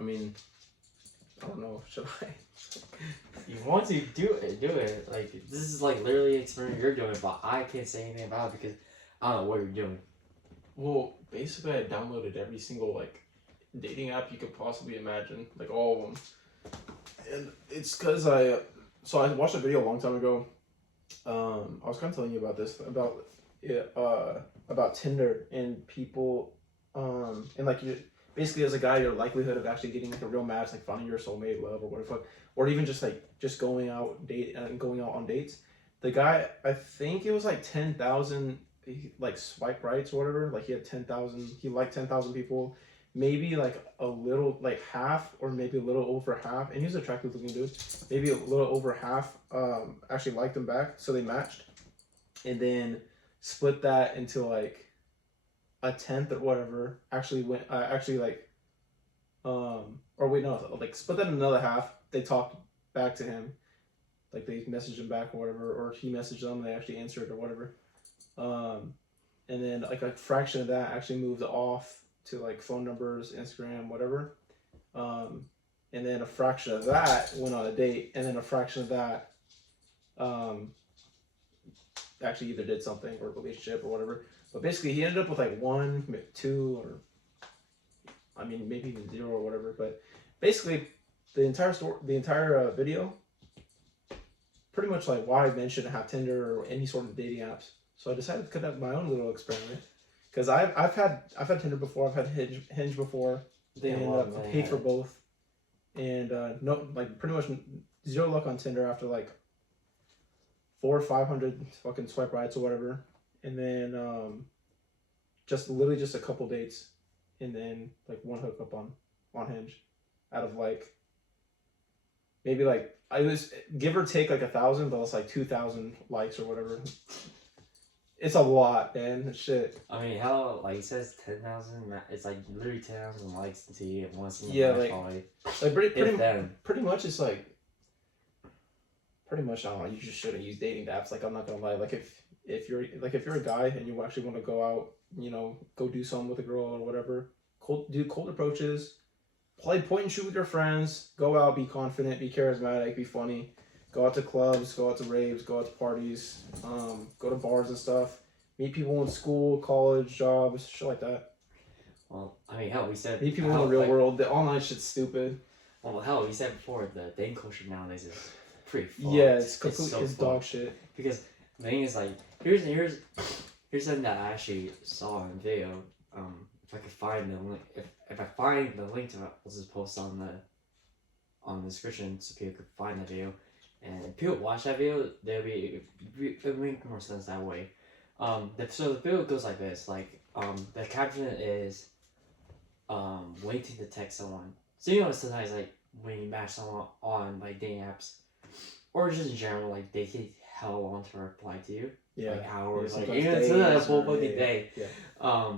I mean, I don't know. Should I? You want to do it. Like, this is like literally an experiment you're doing, but I can't say anything about it because I don't know what you're doing. Well, basically, I downloaded every single like dating app you could possibly imagine, like all of them, and it's because I watched a video a long time ago. I was kind of telling you about this about Tinder and people, and like you basically as a guy, your likelihood of actually getting like a real match, like finding your soulmate, love, or whatever, or even just going out on dates. The guy, I think it was like 10,000 like swipe rights or whatever. Like he had 10,000. He liked 10,000 people. Maybe like a little like half or maybe a little over half, and he was an attractive looking dude. Maybe a little over half actually liked him back, so they matched, and then split that into like a tenth or whatever. Actually went actually like or wait no like split that in another half. They talked back to him, like they messaged him back or whatever, or he messaged them. They actually answered or whatever. And then like a fraction of that actually moved off to like phone numbers, Instagram, whatever. And then a fraction of that went on a date, and then a fraction of that actually either did something or a relationship or whatever. But basically, he ended up with like 1, 2, or I mean maybe even 0 or whatever. But basically, the entire video, pretty much like why I mentioned have Tinder or any sort of dating apps. So I decided to conduct my own little experiment. Because I've had Tinder before, I've had Hinge before, and I paid for both, and no, like pretty much 0 luck on Tinder after like 400 or 500 fucking swipe rights or whatever, and then just literally just a couple dates, and then like 1 hookup on Hinge, out of like maybe like I was give or take like 1,000, but it's like 2,000 likes or whatever. It's a lot, man. Shit. I mean, how like it says 10,000. It's like literally 10,000 likes to see it once in Yeah, match, like pretty much it's like pretty much I don't know. You just shouldn't use dating apps. Like I'm not gonna lie. Like if you're a guy and you actually want to go out, go do something with a girl or whatever, do cold approaches, play point and shoot with your friends, go out, be confident, be charismatic, be funny. Go out to clubs, go out to raves, go out to parties, go to bars and stuff. Meet people in school, college, jobs, shit like that. Well, I mean, hell, we said... Meet people in the real world. The online shit's stupid. Well, hell, we said before, the dating culture nowadays is pretty fucked. Yeah, it's completely dog shit. Because the thing is, like, here's something that I actually saw in video. If I could find the link, if I find the link to it, I'll just post on the description so people could find the video. And if people watch that video, it'll make more sense that way. So the video goes like this. Like, the caption is, waiting to text someone. So sometimes like when you match someone on like dating apps, or just in general, like they take hell long to reply to you. Yeah. Like hours, like even a full fucking day. Yeah.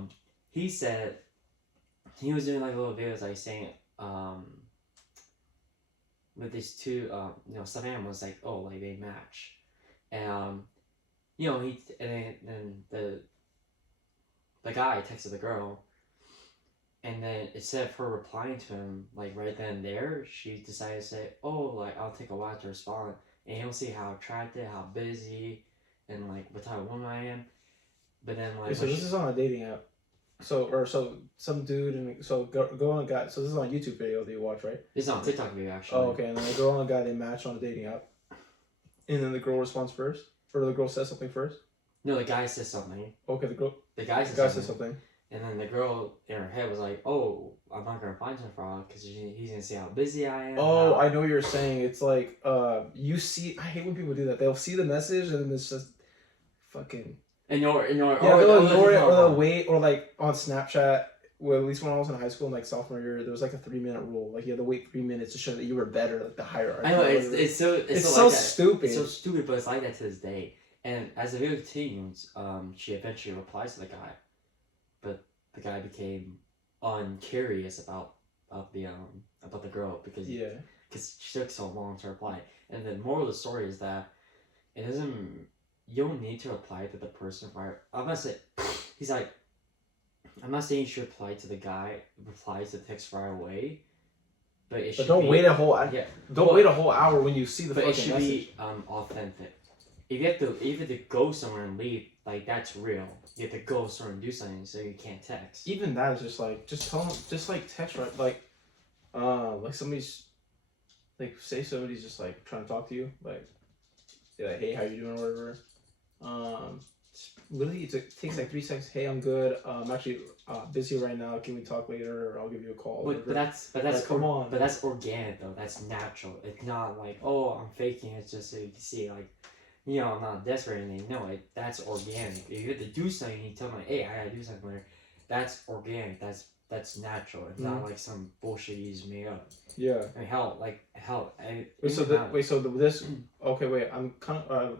He said he was doing like little videos like saying with these two, stuffed animals, like, oh, like, they match. And, then the guy texted the girl, and then instead of her replying to him, like, right then and there, she decided to say, oh, like, I'll take a while to respond, and he'll see how attractive, how busy, and, like, what type of woman I am. But then, like... So this is on a dating app. So some dude and go on a guy. So this is on a YouTube video that you watch, right? It's on TikTok video actually. Oh, okay. And then the girl and the guy, they match on a dating app, and then the girl responds first, or the girl says something first. No, the guy says something. Okay, the guy says something. And then the girl in her head was like, "Oh, I'm not gonna find him for a because he's gonna see how busy I am." Oh, I know what you're saying. It's like you see. I hate when people do that. They'll see the message and then it's just fucking. Ignore. Yeah, they'll ignore it, or they'll wait, or like on Snapchat. Well, at least when I was in high school, in like sophomore year, there was like a 3-minute rule. Like you had to wait 3 minutes to show that you were better, like the hierarchy. I know it's so like stupid. It's so stupid, but it's like that to this day. And as the video continues, she eventually replies to the guy, but the guy became uncurious about the girl because she took so long to reply. And the moral of the story is that it doesn't. You don't need to reply to the person right. I'm not saying he's like. I'm not saying you should reply to the guy. Reply to the text right away, but it But should don't be, wait a whole. yeah. Don't Well, wait a whole hour when you see the but fucking it should message. be authentic. If you have to go somewhere and leave, like that's real. You have to go somewhere and do something, so you can't text. Even that is just like just tell them, just like text right like somebody's like say somebody's just like trying to talk to you like say like hey how you doing or whatever. Literally it takes like 3 seconds. Hey, I'm good. I'm actually busy right now. Can we talk later? Or I'll give you a call. But that's Like, come on. But that's organic though. That's natural. It's not like, oh, I'm faking it just so you can see like, you know, I'm not desperate or anything. No, that's organic. If you have to do something, you tell them like, hey, I gotta do something later. That's organic. That's natural. It's not like some bullshit you just made up. Yeah. I mean, hell. This. Okay, wait. I'm kind of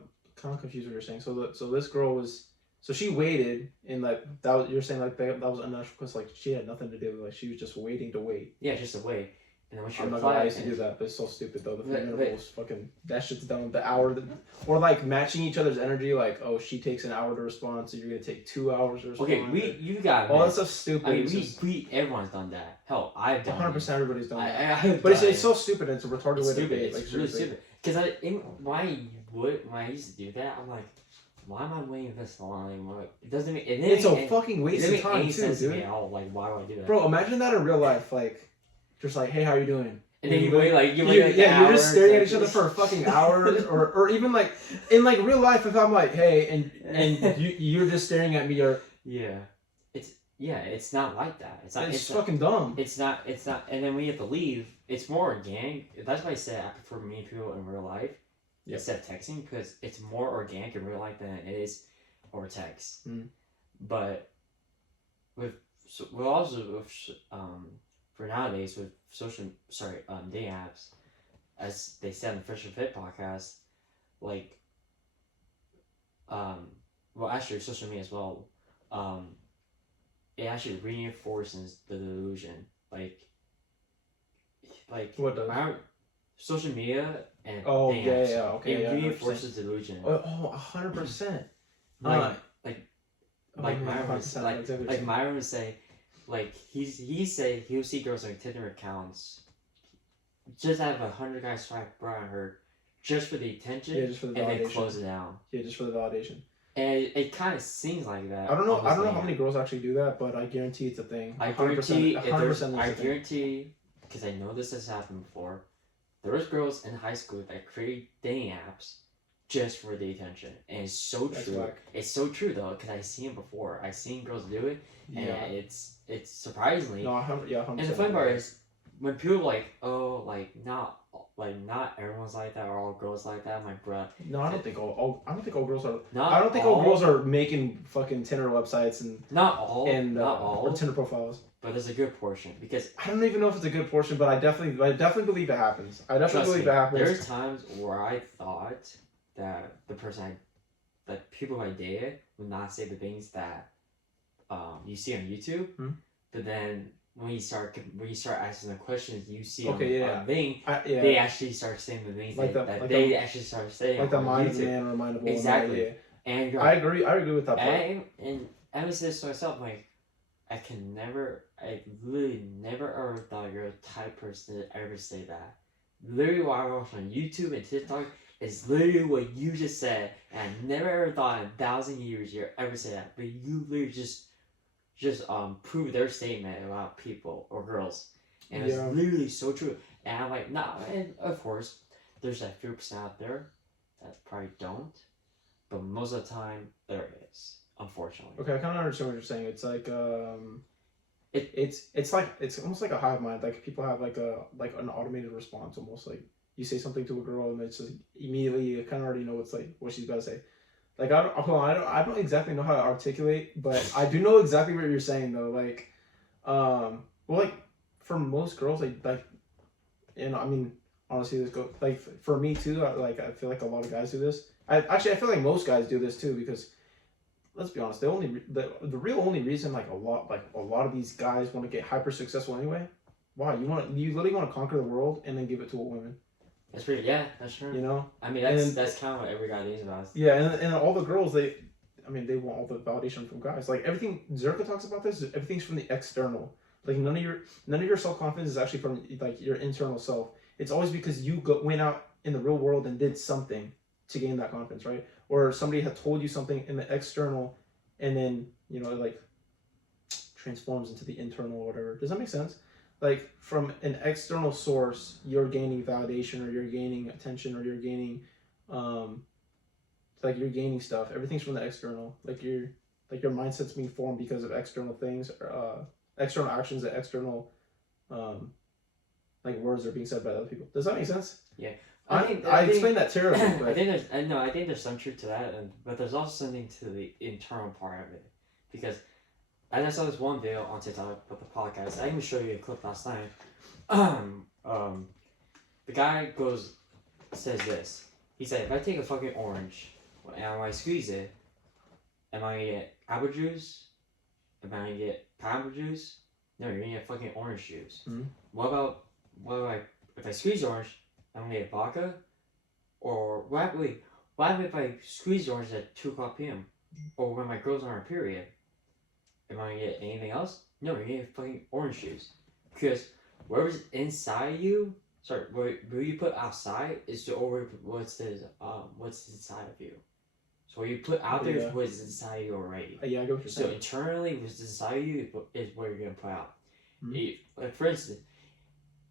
confused what you're saying. So this girl was. So she waited, and like that was, you're saying like that was unnatural because like she had nothing to do. Like she was just waiting to wait. Yeah, just a wait. And then when she I'm not replied, gonna lie, I used to do that, but it's so stupid though. The intervals, fucking that shit's dumb. The hour, or like matching each other's energy. Like, oh, she takes an hour to respond, so you're gonna take 2 hours to respond. Okay, you got all that stuff's stupid. I mean, everyone's done that. Hell, I've done. 100% everybody's done that. I've but done it's so stupid. It's a retarded way to be. It's like, really stupid. Because when I used to do that, I'm like, why am I waiting this long anymore? It doesn't make it's a fucking waste of time too, dude. Like, why do I do that? Bro, imagine that in real life, like, just like, hey, how you doing? And then you wait like you're just staring at each other for a fucking hour, or even like in like real life, if I'm like, hey, and you're just staring at me, or it's not like that. It's fucking dumb. It's not. And then when you have to leave, it's more organic. That's why I say I prefer meeting people in real life instead of texting, because it's more organic in real life than it is over text. But for nowadays with dating apps, as they said in the Fresh and Fit podcast, like actually social media as well, it actually reinforces the delusion. Like what does? Social media and dating apps, it reinforces delusion. 100%. Myron would say, like he said he'll see girls on Tinder accounts, just have 100 guys swipe right on her, just for the attention, just for the validation. And then close it down. Yeah, just for the validation. And it kind of seems like that. I don't know how many girls actually do that, but I guarantee it's a thing. I guarantee, because I know this has happened before. There was girls in high school that create dating apps just for the attention, and it's so true. Whack. It's so true though, because I've seen it before. I've seen girls do it, and it's surprisingly. No, 100%. And the fun part is when people like, oh, not everyone's like that, or all girls like that. My bruh. No, I don't think all girls are. I don't think all girls are making fucking Tinder websites and not all or Tinder profiles. But there's a good portion, because I don't even know if it's a good portion, but I definitely believe it happens. I definitely believe it happens. There's times where I thought that that people who I dated would not say the things that you see on YouTube, but then when you start asking the questions you see on thing, they actually start saying the things they actually start saying. Like the mind of man or mind of woman. Exactly. And I agree with that part. And I would say this to myself, like, I literally never ever thought you're a type person to ever say that. Literally what I watch on YouTube and TikTok is literally what you just said, and I never ever thought in 1,000 years you'd ever say that. But you literally just prove their statement about people or girls. And it's literally so true. And I'm like, nah, and of course, there's that few percent out there that probably don't. But most of the time there is. Unfortunately. Okay, I kind of understand what you're saying. It's like it's almost like a hive mind. Like people have like an automated response, almost like you say something to a girl and it's just immediately you kind of already know what she's about to say. Like I don't exactly know how to articulate, but I do know exactly what you're saying though. Like, well, like for most girls, like, and I mean honestly, this go like for me too. I feel like a lot of guys do this. I feel like most guys do this too because. Let's be honest. The real only reason like a lot of these guys want to get hyper successful anyway. Why you literally want to conquer the world and then give it to a woman. That's true. You know. I mean that's kind of what every guy thinks about. Yeah, and all the girls they want all the validation from guys. Like everything Zerka talks about this. Everything's from the external. Like none of your self confidence is actually from like your internal self. It's always because you went out in the real world and did something to gain that confidence, right? Or somebody had told you something in the external, and then it like transforms into the internal or whatever. Does that make sense? Like from an external source, you're gaining validation, or you're gaining attention, or you're gaining, like you're gaining stuff. Everything's from the external. Like your mindset's being formed because of external things, external actions, and external, like words are being said by other people. Does that make sense? Yeah. I explained that terribly, but I think there's some truth to that, but there's also something to the internal part of it, because I saw this one video on TikTok about the podcast. I even showed you a clip last night. The guy says this. He said, if I take a fucking orange and I squeeze it, am I gonna get apple juice? Am I gonna get pineapple juice? No, you're gonna get fucking orange juice. Mm-hmm. What about if I squeeze orange, I'm gonna get vodka? Or what happens if I squeeze orange at 2:00 p.m. or when my girl's on her period? Am I gonna get anything else? No, you're gonna get fucking orange juice. Because whatever's inside you, what you put outside is what's inside of you. So what you put out there is what's inside of you already. Yeah, I get what you're saying. So internally, what's inside of you is what you're gonna put out. Mm-hmm. Like for instance,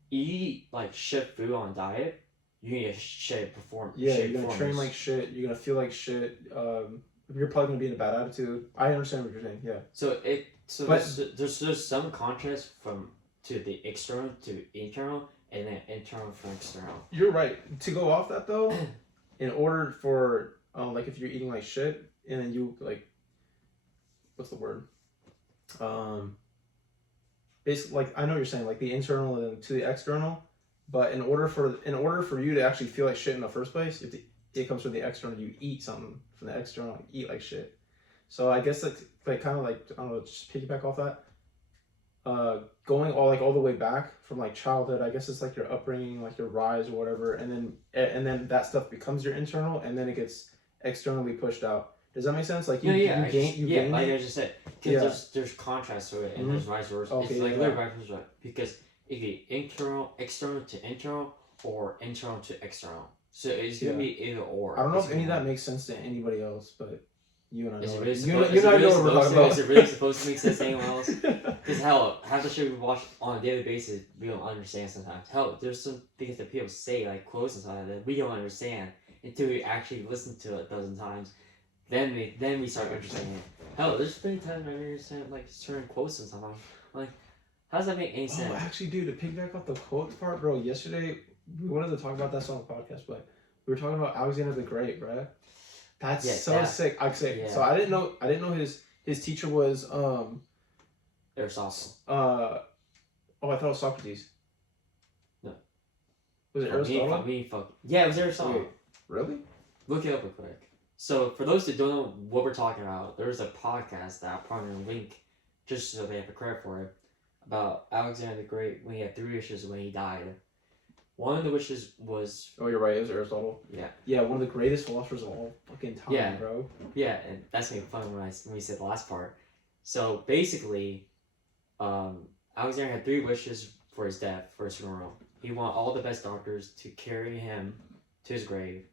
you eat like shit food on a diet, you're gonna get shit performance. Yeah, you're gonna train like shit. You're gonna feel like shit. You're probably gonna be in a bad attitude. I understand what you're saying. Yeah. There's some contrast to the external to internal, and then internal from external. You're right. To go off that though, in order for like if you're eating like shit and then you like, what's the word? Basically, like I know what you're saying, like the internal and to the external, but in order for you to actually feel like shit in the first place, it comes from the external. You eat something from the external, you eat like shit. So I guess that's like kind of like, I don't know, just piggyback off that. Going all the way back from like childhood, I guess it's like your upbringing, like your rise or whatever, and then that stuff becomes your internal, and then it gets externally pushed out. Does that make sense? Like you gain like I just said, because there's contrast to it, and there's vice versa. Okay, it's like literally vice versa, because it could be external to internal, or internal to external. So it's gonna be either or. I don't know if any of that makes sense to anybody else, but you and I know. Is it really supposed to make sense to anyone else? Because hell, half the shit we watch on a daily basis, we don't understand sometimes. Hell, there's some things that people say, like quotes and stuff like that, we don't understand until we actually listen to it a dozen times. Then we start understanding it. Hell, there's been times I understand like certain quotes and stuff. Like, how does that make any sense? Oh, actually, dude, to piggyback off the quote part, bro. Yesterday we wanted to talk about that on the podcast, but we were talking about Alexander the Great, bro. That's sick. So I didn't know his teacher was Aristotle. I thought it was Socrates. No. Was it Aristotle? Yeah, it was Aristotle. Wait, really? Look it up real quick. So for those that don't know what we're talking about, there's a podcast that I'll probably link just so they have a credit for it, about Alexander the Great when he had 3 wishes when he died. One of the wishes was... Oh, you're right. It was Aristotle. Yeah. Yeah, one of the greatest philosophers of all fucking time, bro. Yeah, and that's gonna be fun when we say the last part. So basically, Alexander had 3 wishes for his death, for his funeral. He wanted all the best doctors to carry him to his grave.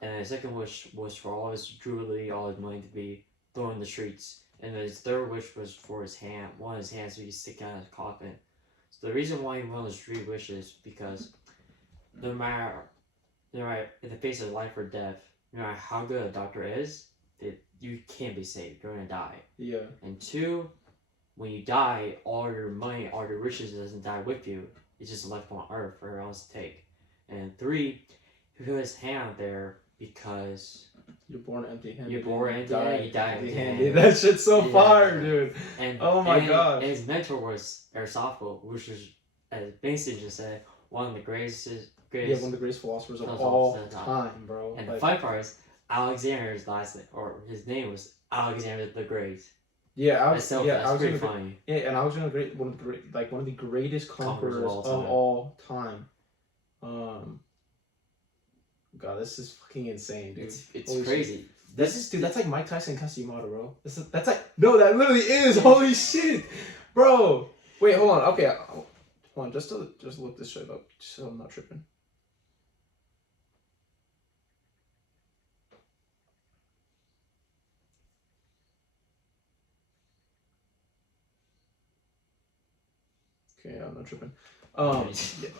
And his second wish was for all his jewelry, all his money to be thrown in the streets. And his third wish was for his hand, one of his hands to be sticking out of his coffin. So the reason why he wanted those 3 wishes because no matter in the face of life or death, no matter how good a doctor is, you can't be saved. You're gonna die. Yeah. And 2, when you die, all your money, all your riches doesn't die with you. It's just left on earth for everyone else to take. And 3, he put his hand there because you're born empty-handed. You die empty-handed. That shit's so fire, dude. And oh my god. And his mentor was Aristotle, which was, as Mason just said, one of the greatest. Yeah, one of the greatest philosophers of all time, bro. And the funny part is, Alexander's last name, or his name was Alexander the Great. Yeah, that's pretty funny. Yeah, and Alexander the Great, one of the greatest conquerors of all time. God, this is fucking insane, dude. It's crazy. That's like Mike Tyson Kasimoto, bro. That literally is. Holy shit, bro. Wait, hold on. Okay, hold on. Just look this shit up, so I'm not tripping. Okay, I'm not tripping. Yeah,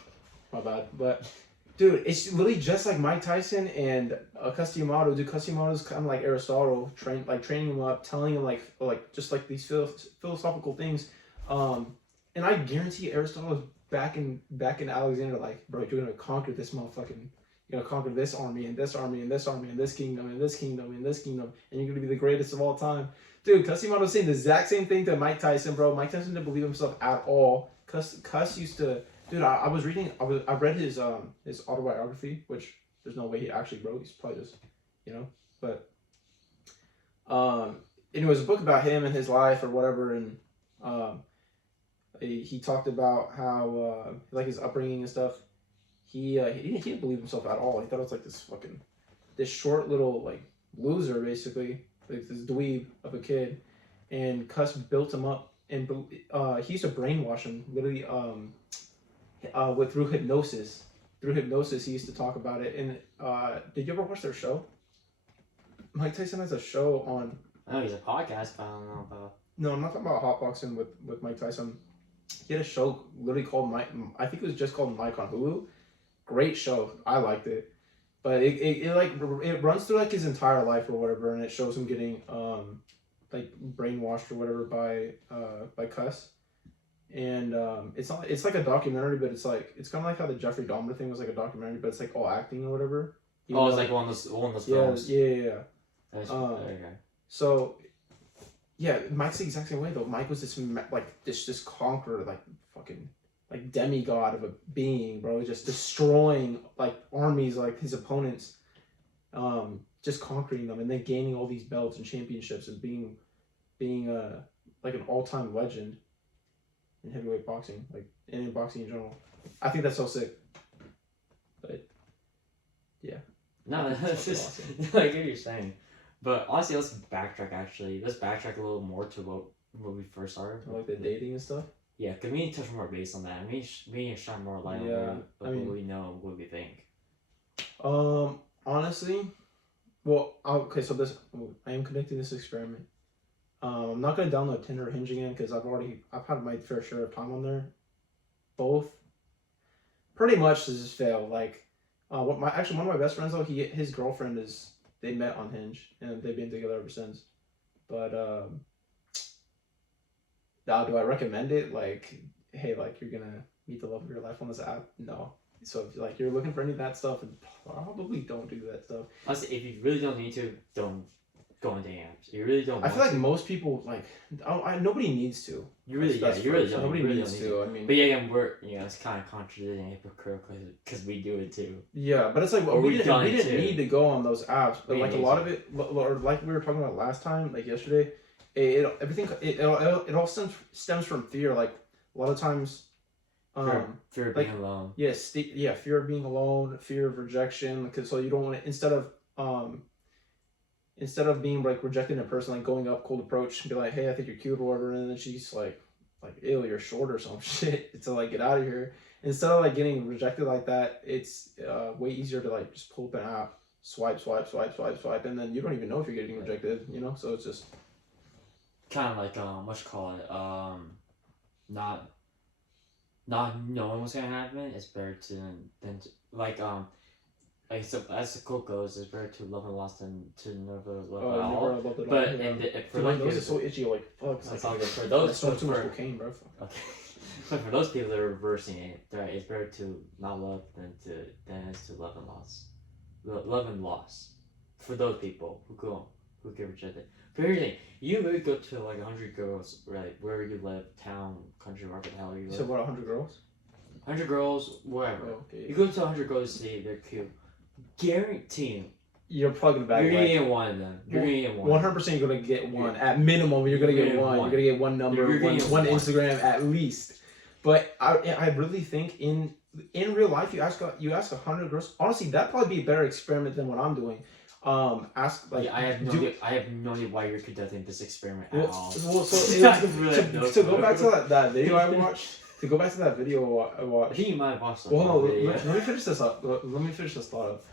my bad. But dude, it's literally just like Mike Tyson and Cus D'Amato. Dude, Cus D'Amato's kind of like Aristotle, training him up, telling him like just like these philosophical things. And I guarantee Aristotle is back in Alexander, like, bro, you're gonna conquer this motherfucking. You're gonna conquer this army and this army and this army and this kingdom and this kingdom and this kingdom, and you're gonna be the greatest of all time. Dude, Cus D'Amato's saying the exact same thing to Mike Tyson, bro. Mike Tyson didn't believe himself at all. Cus used to. Dude, I read his autobiography, which there's no way he actually wrote. He's probably just, but and it was a book about him and his life or whatever, and he talked about how like his upbringing and stuff. He didn't believe himself at all. He thought it was like this short little like loser basically, like this dweeb of a kid, and Cus built him up, and he used to brainwash him literally through hypnosis. Through hypnosis, he used to talk about it. And did you ever watch their show? Mike Tyson has a show on. I know he's a podcast, but I don't know about. No, I'm not talking about hotboxing with Mike Tyson. He had a show literally called Mike. I think it was just called Mike on Hulu. Great show. I liked it, but it runs through like his entire life or whatever, and it shows him getting like brainwashed or whatever by Cus. And it's like a documentary, but it's kind of like how the Jeffrey Dahmer thing was like a documentary, but it's like all acting or whatever. It's like one of those films. Yeah. That's okay. So, yeah, Mike's the exact same way though. Mike was this conqueror, like fucking like demigod of a being, bro, just destroying like armies, like his opponents, just conquering them and then gaining all these belts and championships and being like an all-time legend in heavyweight boxing, like in boxing in general. I think that's so sick. But yeah. No, that's just I get what you're saying. But honestly, let's backtrack a little more to what we first started. Like the dating and stuff. Yeah, because we need to touch more base on that. We need to shine more light on what we know and what we think. Honestly, well, okay. So I am conducting this experiment. I'm not gonna download Tinder or Hinge again because I've had my fair share of time on there. Both, pretty much, just fail. Like, one of my best friends though, his girlfriend they met on Hinge and they've been together ever since. But now do I recommend it? Like, hey, like you're gonna meet the love of your life on this app? No. So if like you're looking for any of that stuff, probably don't do that stuff. Honestly, if you really don't need to, don't go on dating apps. You really don't. I feel like most people like. Nobody needs to. You really don't. Nobody really needs to. I mean, but yeah, it's kind of contradicting hypocritical because we do it too. Yeah, but it's like we didn't need to go on those apps, but like a lot of it, or like we were talking about last time, like yesterday, it all stems from fear. Like a lot of times, fear of being alone. Yes, fear of being alone, fear of rejection. Because so you don't want to instead of being like rejecting a person, like going up cold approach and be like, hey, I think you're cute or whatever, and then she's like ew, you're short or some shit. It's like, get out of here. Instead of like getting rejected like that, it's way easier to like just pull up an app, swipe, and then you don't even know if you're getting rejected, So it's just kind of like what you call it, not knowing what's gonna happen. It's better than so as the quote goes, it's better to love and lost than to never love at all. Never loved at all. But for like those, it's so itchy. Like fuck. It's like for those, so too much cocaine, bro. Okay. But for those people that are reversing it, it's better to not love than it's to love and loss. Love and loss. For those people who get rejected. But here's the thing: you would go to like 100 girls, right? Wherever you live, town, country, wherever the hell you live. So what? 100 girls? 100 girls, wherever. Oh, okay. You go to 100 girls to see they're cute. Guaranteeing. You're probably gonna You're gonna get one of them. You're gonna get one. 100% you're gonna get one. At minimum, you're gonna get one. You're gonna get one number, one Instagram at least. But I really think in real life, you ask 100 girls. Honestly, that'd probably be a better experiment than what I'm doing. Ask like Yeah, I have no do idea. I have no idea why you're conducting this experiment at well, all. well so it I really have no to go clue. back to that video I watched. To go back to that video I I watched. think you might have watched the Well, whole no, video. let me finish this up. Let me finish this thought up.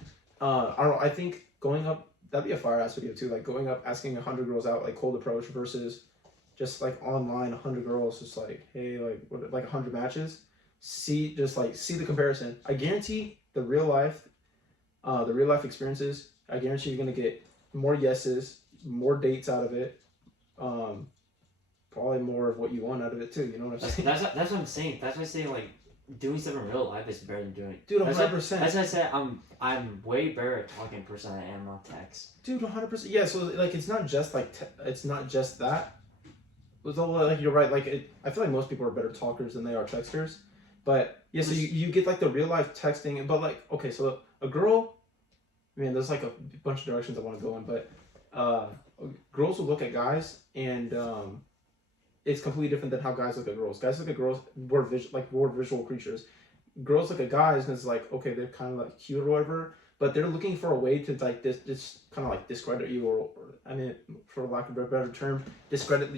I don't know. I think going up, that'd be a fire ass video too. Like going up, asking 100 girls out, like cold approach versus just like online 100 girls, just like hey, like what, like 100 matches. See, just like see the comparison. I guarantee the real life experiences. I guarantee you're gonna get more yeses, more dates out of it. Um, Probably more of what you want out of it too. You know what I'm saying? That's what I'm saying. That's why I say like doing stuff in real life is better than doing. Dude, That's 100%. why I said I'm way better at talking in person than I am on text. Dude, 100%. Yeah, so like it's not just like it's not just that. With all like you're right. Like I feel like most people are better talkers than they are texters. But yeah, so you get like the real life texting, but like okay, so a girl. I mean, there's like a bunch of directions I want to go in, but girls will look at guys and it's completely different than how guys look at girls. Guys look at girls we're visual creatures. Girls look at guys and it's like okay, they're kind of like cute or whatever, but they're looking for a way to like this kind of like discredit you or I mean, for lack of a better term, discredit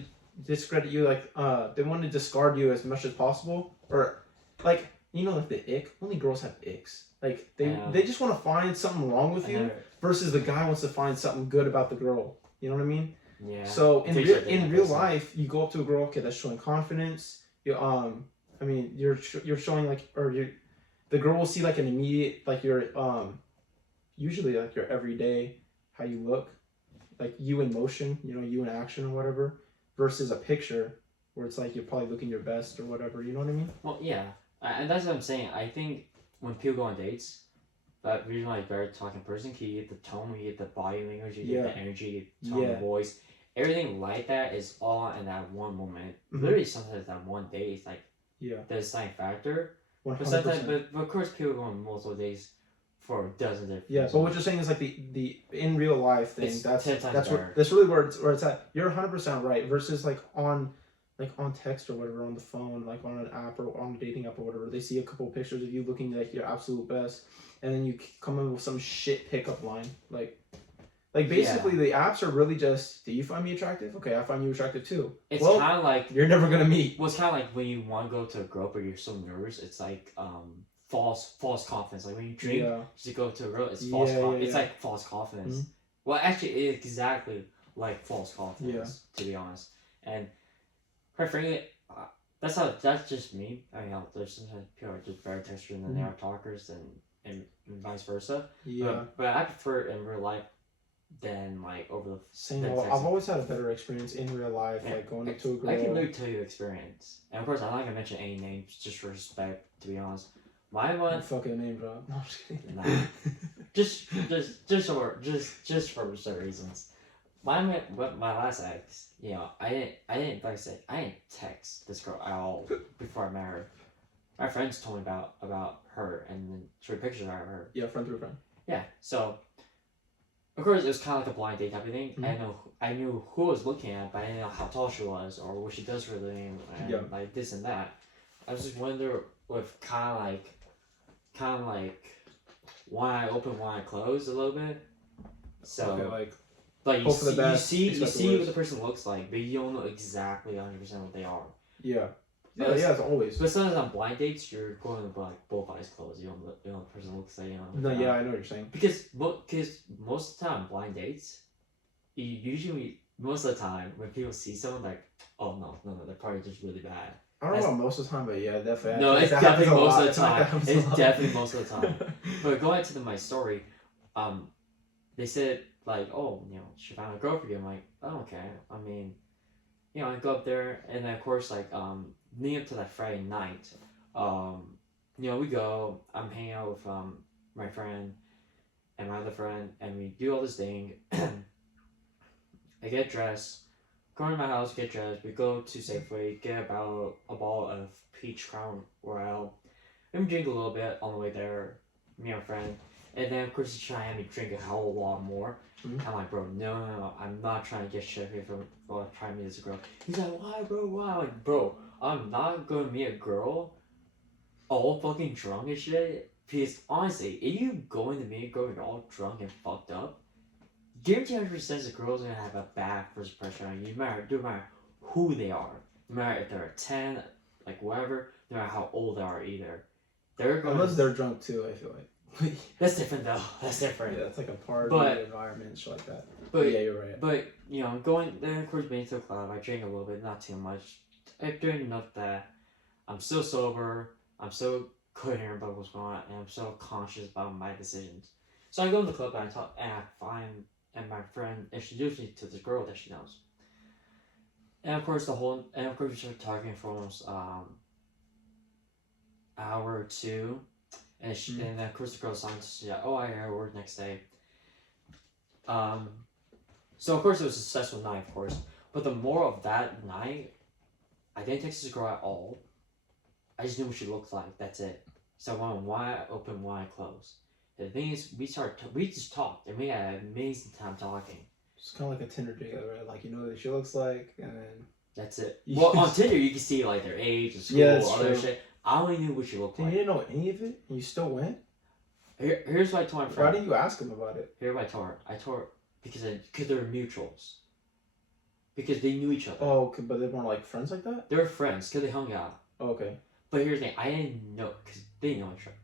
you. Like they want to discard you as much as possible, or like you know like the ick. Only girls have icks. Like they just want to find something wrong with you versus the guy wants to find something good about the girl. You know what I mean? Yeah. So in real life, you go up to a girl, okay, that's showing confidence. You I mean, you're showing like, or the girl will see like an immediate like your usually like your everyday how you look, like you in motion, you know, you in action or whatever, versus a picture where it's like you're probably looking your best or whatever. You know what I mean? Well, yeah, and that's what I'm saying. I think when people go on dates, that reason why it's better to talk in person, you get the tone, you get the body language, you get the energy, tone of voice. Everything like that is all in that one moment. Mm-hmm. Literally, sometimes that one day is like the deciding factor. 100%. But sometimes, but of course, people go on multiple days for dozens of different reasons. But what you're saying is like the in real life thing. It's That's better. That's really where it's at. You're 100% right. Versus like on text or whatever, on the phone, like on an app or on a dating app or whatever, they see a couple of pictures of you looking like your absolute best, and then you come in with some shit pickup line like basically the apps are really just, do you find me attractive? Okay, I find you attractive too. It's kind of like you're never gonna meet. Well, it's kind of like when you want to go to a girl but you're so nervous. It's like false confidence. Like when you drink to go to a girl, it's false confidence. It's like false confidence. Mm-hmm. Well, actually, it's exactly like false confidence, to be honest. And quite frankly, that's just me. I mean, there's sometimes people are just better texters than they are talkers, and vice versa. Yeah. But I prefer in real life than like over the same. I've always had a better experience in real life, like going up to a girl. I can really tell you experience, and of course I'm not gonna mention any names just for respect. To be honest, my one fucking name drop. No, I'm just kidding. Nah. just for certain reasons. My last ex, you know, I didn't like I said, I didn't text this girl at all before I met her. My friends told me about her and then showed pictures of her. Yeah, friend through friend. Yeah, so of course it was kind of like a blind date type of thing. Mm-hmm. I knew who I was looking at, but I didn't know how tall she was or what she does for a living and like this and that. I was just wondering with kind of like one eye open, one eye closed a little bit. So okay, like you see what the person looks like, but you don't know exactly 100% what they are. Yeah. Yeah, it's always. But sometimes on blind dates, you're going with like both eyes closed. You don't know what the person looks like. You know. No, yeah, I know what you're saying. Because most of the time, blind dates, most of the time when people see someone like, oh no, they're probably just really bad. I don't know about most of the time, but yeah, definitely. No, it's definitely most of the time. It's definitely most of the time. But going to my story, they said like, oh, you know, she found a girl for you. I'm like, oh, okay. I mean, you know, I go up there, and then of course, like, leading up to that Friday night, you know, we go. I'm hanging out with my friend and my other friend, and we do all this thing. I get dressed, go to my house, get dressed. We go to Safeway, get about a bottle of peach Crown Royale, and we drink a little bit on the way there. Me and my friend, and then of course he's trying to have me drink a hell of a lot more. Mm-hmm. I'm like, bro, no, I'm not trying to get shit here from trying to meet this girl. He's like, why, bro? Why? I'm like, bro, I'm not gonna meet a girl all fucking drunk and shit. Because honestly, if you going to meet a girl and you're all drunk and fucked up, guarantee 100% the girl's gonna have a bad first impression on you, no matter who they are, no matter if they're a 10, like whatever, no matter how old they are either. They're going Unless they're drunk too, I feel like. That's different though. That's different. Yeah, it's like a party environment and shit like that. But yeah, you're right. But you know, going then of course being to the club, I drink a little bit, not too much. I drink enough that I'm still sober. I'm still coherent about what's going on, and I'm still conscious about my decisions. So I go to the club and I talk, and I find, and my friend introduced me to this girl that she knows. And of course we started talking for almost hour or two, and and of course the girl signed. She's like, "Oh, I gotta work next day." So of course it was a successful night, of course. But the moral of that night, I didn't text this girl at all. I just knew what she looked like. That's it. So I went one eye open, one eye closed. The thing is, we just talked, and we had an amazing time talking. It's kind of like a Tinder date, right? Like, you know what she looks like, and then... That's it. Well, on Tinder, you can see, like, their age, the school, other shit. I only knew what she looked like. You didn't know any of it? And you still went? Here's what I told my friend. Why didn't you ask him about it? Here's what I told her. I told her because they were mutuals. Because they knew each other. Oh, okay, but they weren't, like, friends like that? They were friends, because they hung out. Oh, okay. But here's the thing. I didn't know, because they didn't know each other.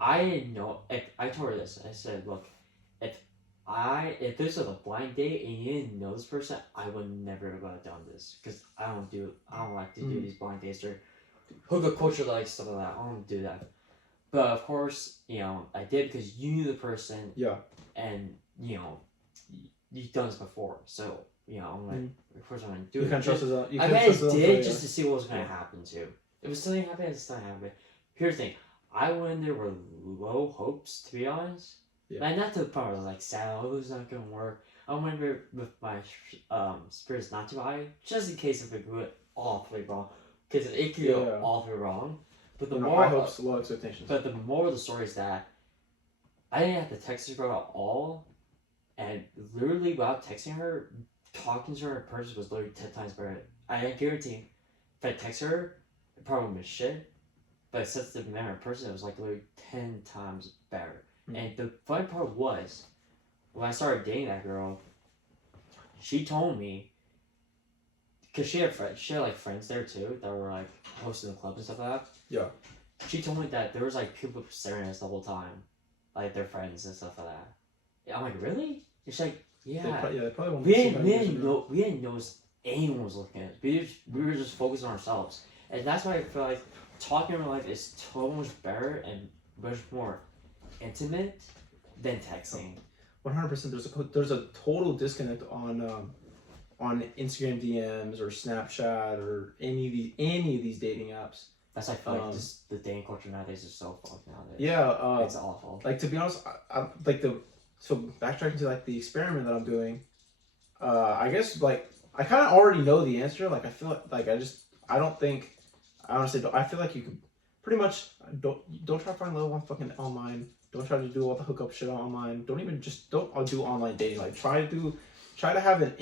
I didn't know. I told her this. I said, look, if this was a blind date and you didn't know this person, I would never have done this. Because I don't like to do these blind dates or hookup culture, like stuff like that. I don't do that. But of course, you know, I did because you knew the person. Yeah. And, you know, you've done this before. So, you know, I'm like, of course I'm going to do it. I did just to see what was going to happen to. If it's still going to happen, it's still going to happen. Here's the thing. I went in there with low hopes, to be honest. Yeah. And not to the point where I was like sad, oh, it's not going to work. I went in there with my spirits not too high, just in case if it went awfully wrong. Because it could go awfully wrong. But the more high hopes, low expectations. But the moral of the story is that I didn't have to text this girl at all. And literally, without texting her, talking to her in person was literally 10 times better. I guarantee if I text her, it probably would be shit. But since the met her in person, it was like literally 10 times better. And the funny part was, when I started dating that girl, she told me, because she had like friends there too that were like hosting the club and stuff like that. Yeah. She told me that there was like people staring at us the whole time, like their friends and stuff like that. I'm like, really? And she's like, yeah. They probably won't we didn't notice anyone was looking at us. We were just focused on ourselves, and that's why I feel like talking in real life is so much better and much more intimate than texting. 100%. There's a total disconnect on Instagram DMs or Snapchat or any of these dating apps. That's why I feel like the dating culture nowadays is so fucked nowadays. Yeah, it's awful. Like, to be honest, I so backtracking to like the experiment that I'm doing, I guess like I kind of already know the answer. Like I feel like I feel like you can pretty much don't try to find love on fucking online. Don't try to do all the hookup shit online. Don't do online dating. Like try to have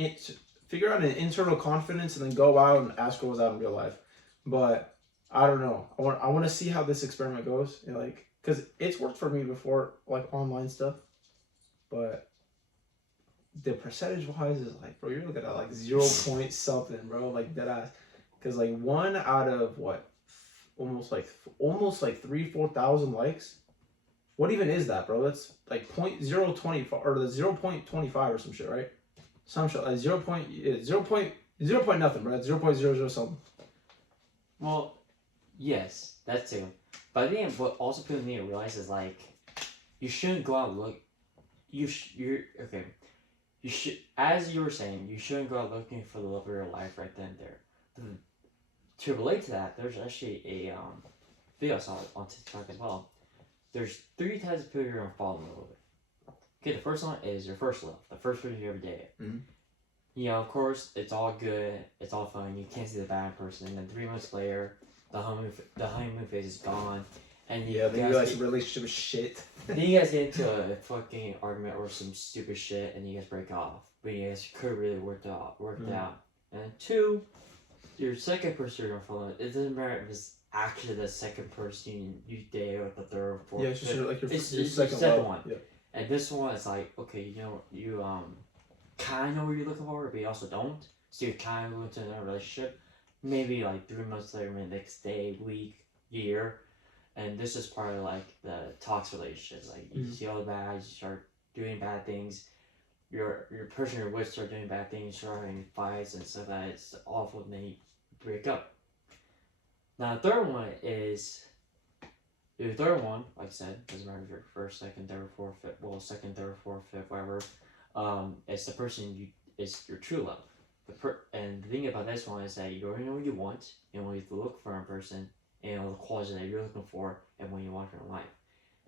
figure out an internal confidence and then go out and ask girls out in real life. But I don't know. I want to see how this experiment goes. You know, like, cause it's worked for me before, like online stuff. But the percentage wise is like, bro, you're looking at like 0 point something, bro, like dead ass. Cause like 1 out of what, almost like 3,000-4,000 likes. What even is that, bro? That's like 0.025 or the 0.25 or some shit, right? Some shit like 0 point nothing, bro. That's 0.00 something. Well, yes, that's too. But I think what also people need to realize is like, you shouldn't go out and look. You should, as you were saying, you shouldn't go out looking for the love of your life right then and there. To relate to that, there's actually a video I saw on TikTok as well. There's 3 types of people you're gonna fall in love with. Okay, the first one is your first love, the first person you ever dated. Mm-hmm. You know, of course, it's all good, it's all fun. You can't see the bad person, and then 3 months later, the honeymoon phase is gone. And then you realize the relationship is shit. Then you guys get into a fucking argument or some stupid shit, and you guys break off. But you guys could really worked out. And 2, your second person you're gonna fall in. It doesn't matter if it's actually the second person you date or the third or fourth. Yeah, it's just like your second second one. Yeah. And this one is like, okay, you know, kind of know what you're looking for, but you also don't. So you kind of go into a relationship, maybe like 3 months later, maybe next day, week, year, and this is part of like the toxic relationships. Like you see all the bad, you start doing bad things. Your person you're with start doing bad things, start having fights and stuff like that. It's awful, and then you break up. Now the third one is. The third one, like I said, doesn't matter if you're first, second, third, fourth, fifth. Well, second, third, fourth, fifth, whatever. It's the person is your true love. And the thing about this one is that you already know what you want. You know what you have to look for in a person, and you know the qualities that you're looking for, and what you want from life.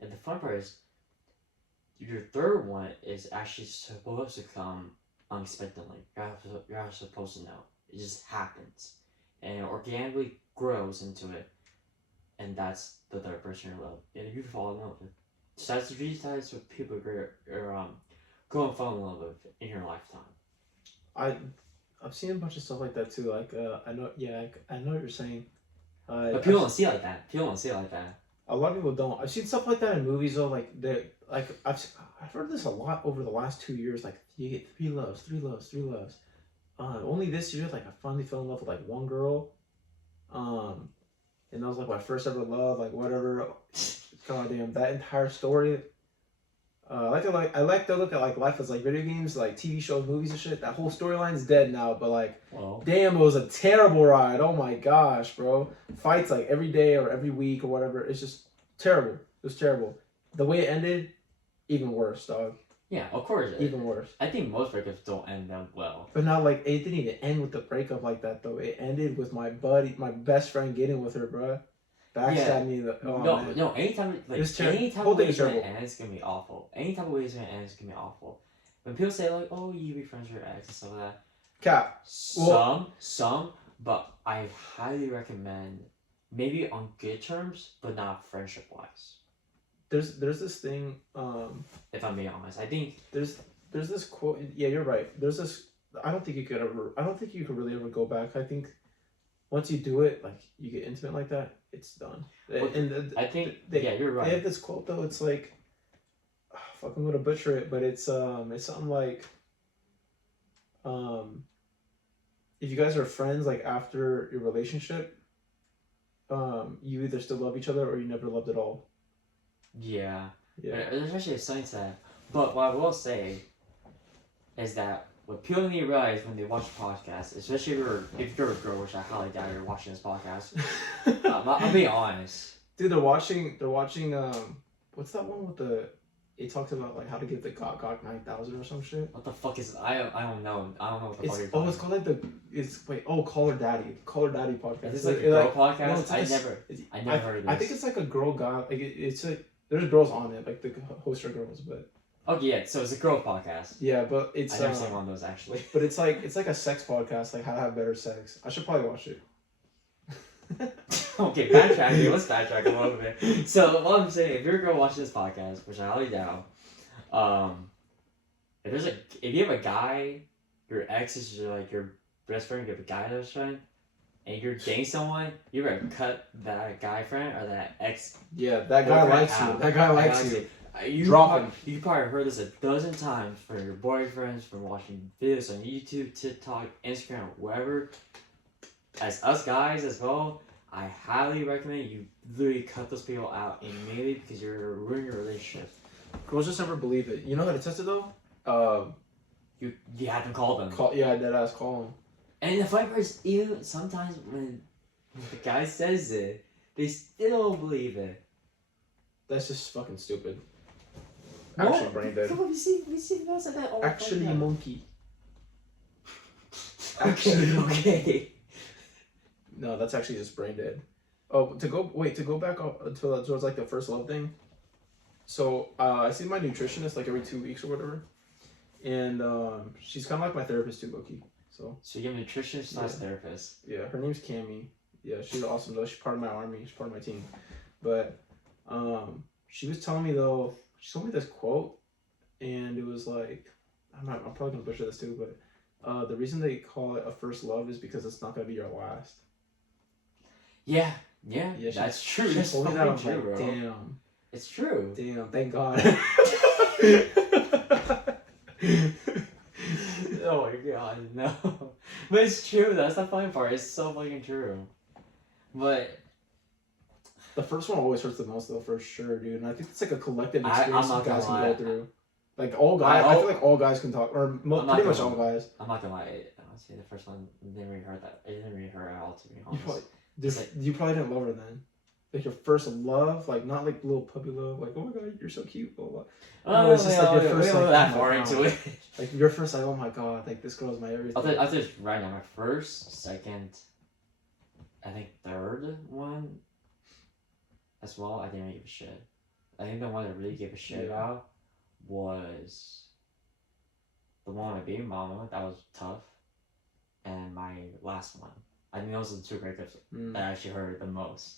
And the fun part is, your third one is actually supposed to come unexpectedly. You're not supposed to know. It just happens, and it organically grows into it. And that's the third person you love, and you fall in love with. So that's what people are go and fall in love with in your lifetime. I've seen a bunch of stuff like that too. Like I know what you're saying. But people don't see it like that. People don't see it like that. A lot of people don't. I've seen stuff like that in movies though. Like I've heard this a lot over the last 2 years. Like you get three loves. Only this year, like I finally fell in love with like one girl. And that was like my first ever love, like whatever. God damn, that entire story. I like to look at like life as like video games, like TV shows, movies and shit. That whole storyline's dead now, but like, damn, it was a terrible ride. Oh my gosh, bro. Fights like every day or every week or whatever. It's just terrible. It was terrible. The way it ended, even worse, dog. Yeah, of course. Even worse. I think most breakups don't end that well. But not like it didn't even end with the breakup like that though. It ended with my best friend getting with her, bro. Backstab me. No. Anytime way it's gonna end, it's gonna be awful. Any type of way it's gonna end, it's gonna be awful. When people say like, "Oh, you be friends with your ex" and stuff like that. Cap. Some, but I highly recommend maybe on good terms, but not friendship wise. There's this thing. If I'm being honest, I think there's this quote. Yeah, you're right. There's this. I don't think you could really ever go back. I think once you do it, like you get intimate like that, it's done. Well, I think you're right. They have this quote though. It's like, fuck, I'm gonna butcher it, but it's something like, if you guys are friends like after your relationship, you either still love each other or you never loved at all. Yeah. There's actually a science to that. But what I will say is that what people need to realize when they watch a podcast, especially if you're a girl, which I highly doubt you're watching this podcast. I'll be honest. Dude, they're watching. What's that one with the? It talks about like how to get the Gok 9000 or some shit. What the fuck is? I don't know. I don't know what the fuck you're talking. It's called like Caller Daddy podcast. Is this like a girl podcast? No, I never heard of this. I think it's like a girl guy. Like it's like there's girls on it. Like the hosts are girls, but. Okay, yeah. So it's a girl podcast. Yeah, but it's. I never seen one of those actually. But it's like a sex podcast, like how to have better sex. I should probably watch it. Okay, backtracking. Let's backtrack a little bit. So what I'm saying, if you're a girl watching this podcast, which I highly doubt, if you have a guy, your ex is your best friend, you have a guy best friend, and you're dating someone, you better cut that guy friend or that ex. Yeah, that guy likes you. That guy likes you. You probably heard this a dozen times from your boyfriends, from watching videos on YouTube, TikTok, Instagram, wherever. As us guys as well, I highly recommend you literally cut those people out immediately because you're ruining your relationship. Girls just never believe it. You know how to test it though? You have to call them. Dead ass call them. And the funny part is, even sometimes when the guy says it, they still don't believe it. That's just fucking stupid. No, actually brain dead. Come on, we see girls like that all the time. Actually monkey. Okay. No, that's actually just brain dead. Oh, to go back towards like the first love thing. So I see my nutritionist like every 2 weeks or whatever, and she's kind of like my therapist too, Loki. So you're a nutritionist / therapist. Yeah, her name's Cammy. Yeah, she's awesome though. She's part of my army. She's part of my team. But she was telling me though. She told me this quote, and it was like, I'm probably gonna butcher this too, but the reason they call it a first love is because it's not gonna be your last. Yeah, that's true. That's told me that. I was true, like, bro. damn. It's true. Damn, thank God. No, but it's true. That's the funny part. It's so fucking true. But The first one always hurts the most, though, for sure, dude. And I think it's like a collective I'm experience not guys gonna can lie. go through. Like all guys, I feel like all guys can talk, or I'm not pretty much gonna- all guys. I'm not gonna lie. Honestly, the first one didn't really hurt that. It didn't really hurt at all, to be You honest. probably, It's like- you probably didn't love her then. Like your first love, like not like little puppy love, like oh my god, you're so cute, blah blah. Oh, it's just like your first, we don't like, go that oh far my into God. it. Like your first, like oh my god, like this girl's my everything. I'll tell you right now. My first, second, I think third one, as well. I didn't really give a shit. I think the one I really gave a shit Yeah. about was the one with my baby mama. That was tough, and my last one. I think those are the two breakups Mm. that I actually hurt the most.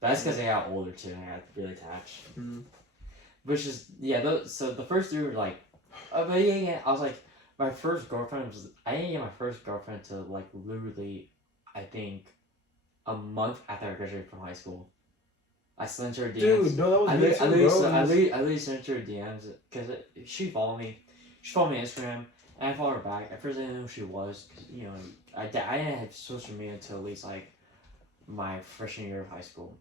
That's because I got older too, and I got really attached. Mm. Which is so the first three were like, but yeah. I was like, my first girlfriend was. I didn't get my first girlfriend until like literally, I think, a month after I graduated from high school. I sent her DMs. Dude, no, that was me too, bro. I literally sent her DMs because she followed me. She followed me on Instagram, and I followed her back. At first, I didn't know who she was because I didn't have social media until at least like my freshman year of high school.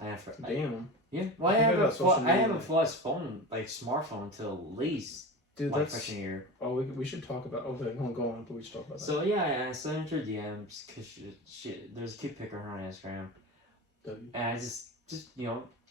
Damn. Yeah, well, I think I got haven't social I haven't media. flawless phone like smartphone until at least Dude, like that's. freshman year. Oh, we should talk about. Okay, go on, but we should talk about that. So yeah, I sent her DMs because she there's a cute pic of her on Instagram, W. and I just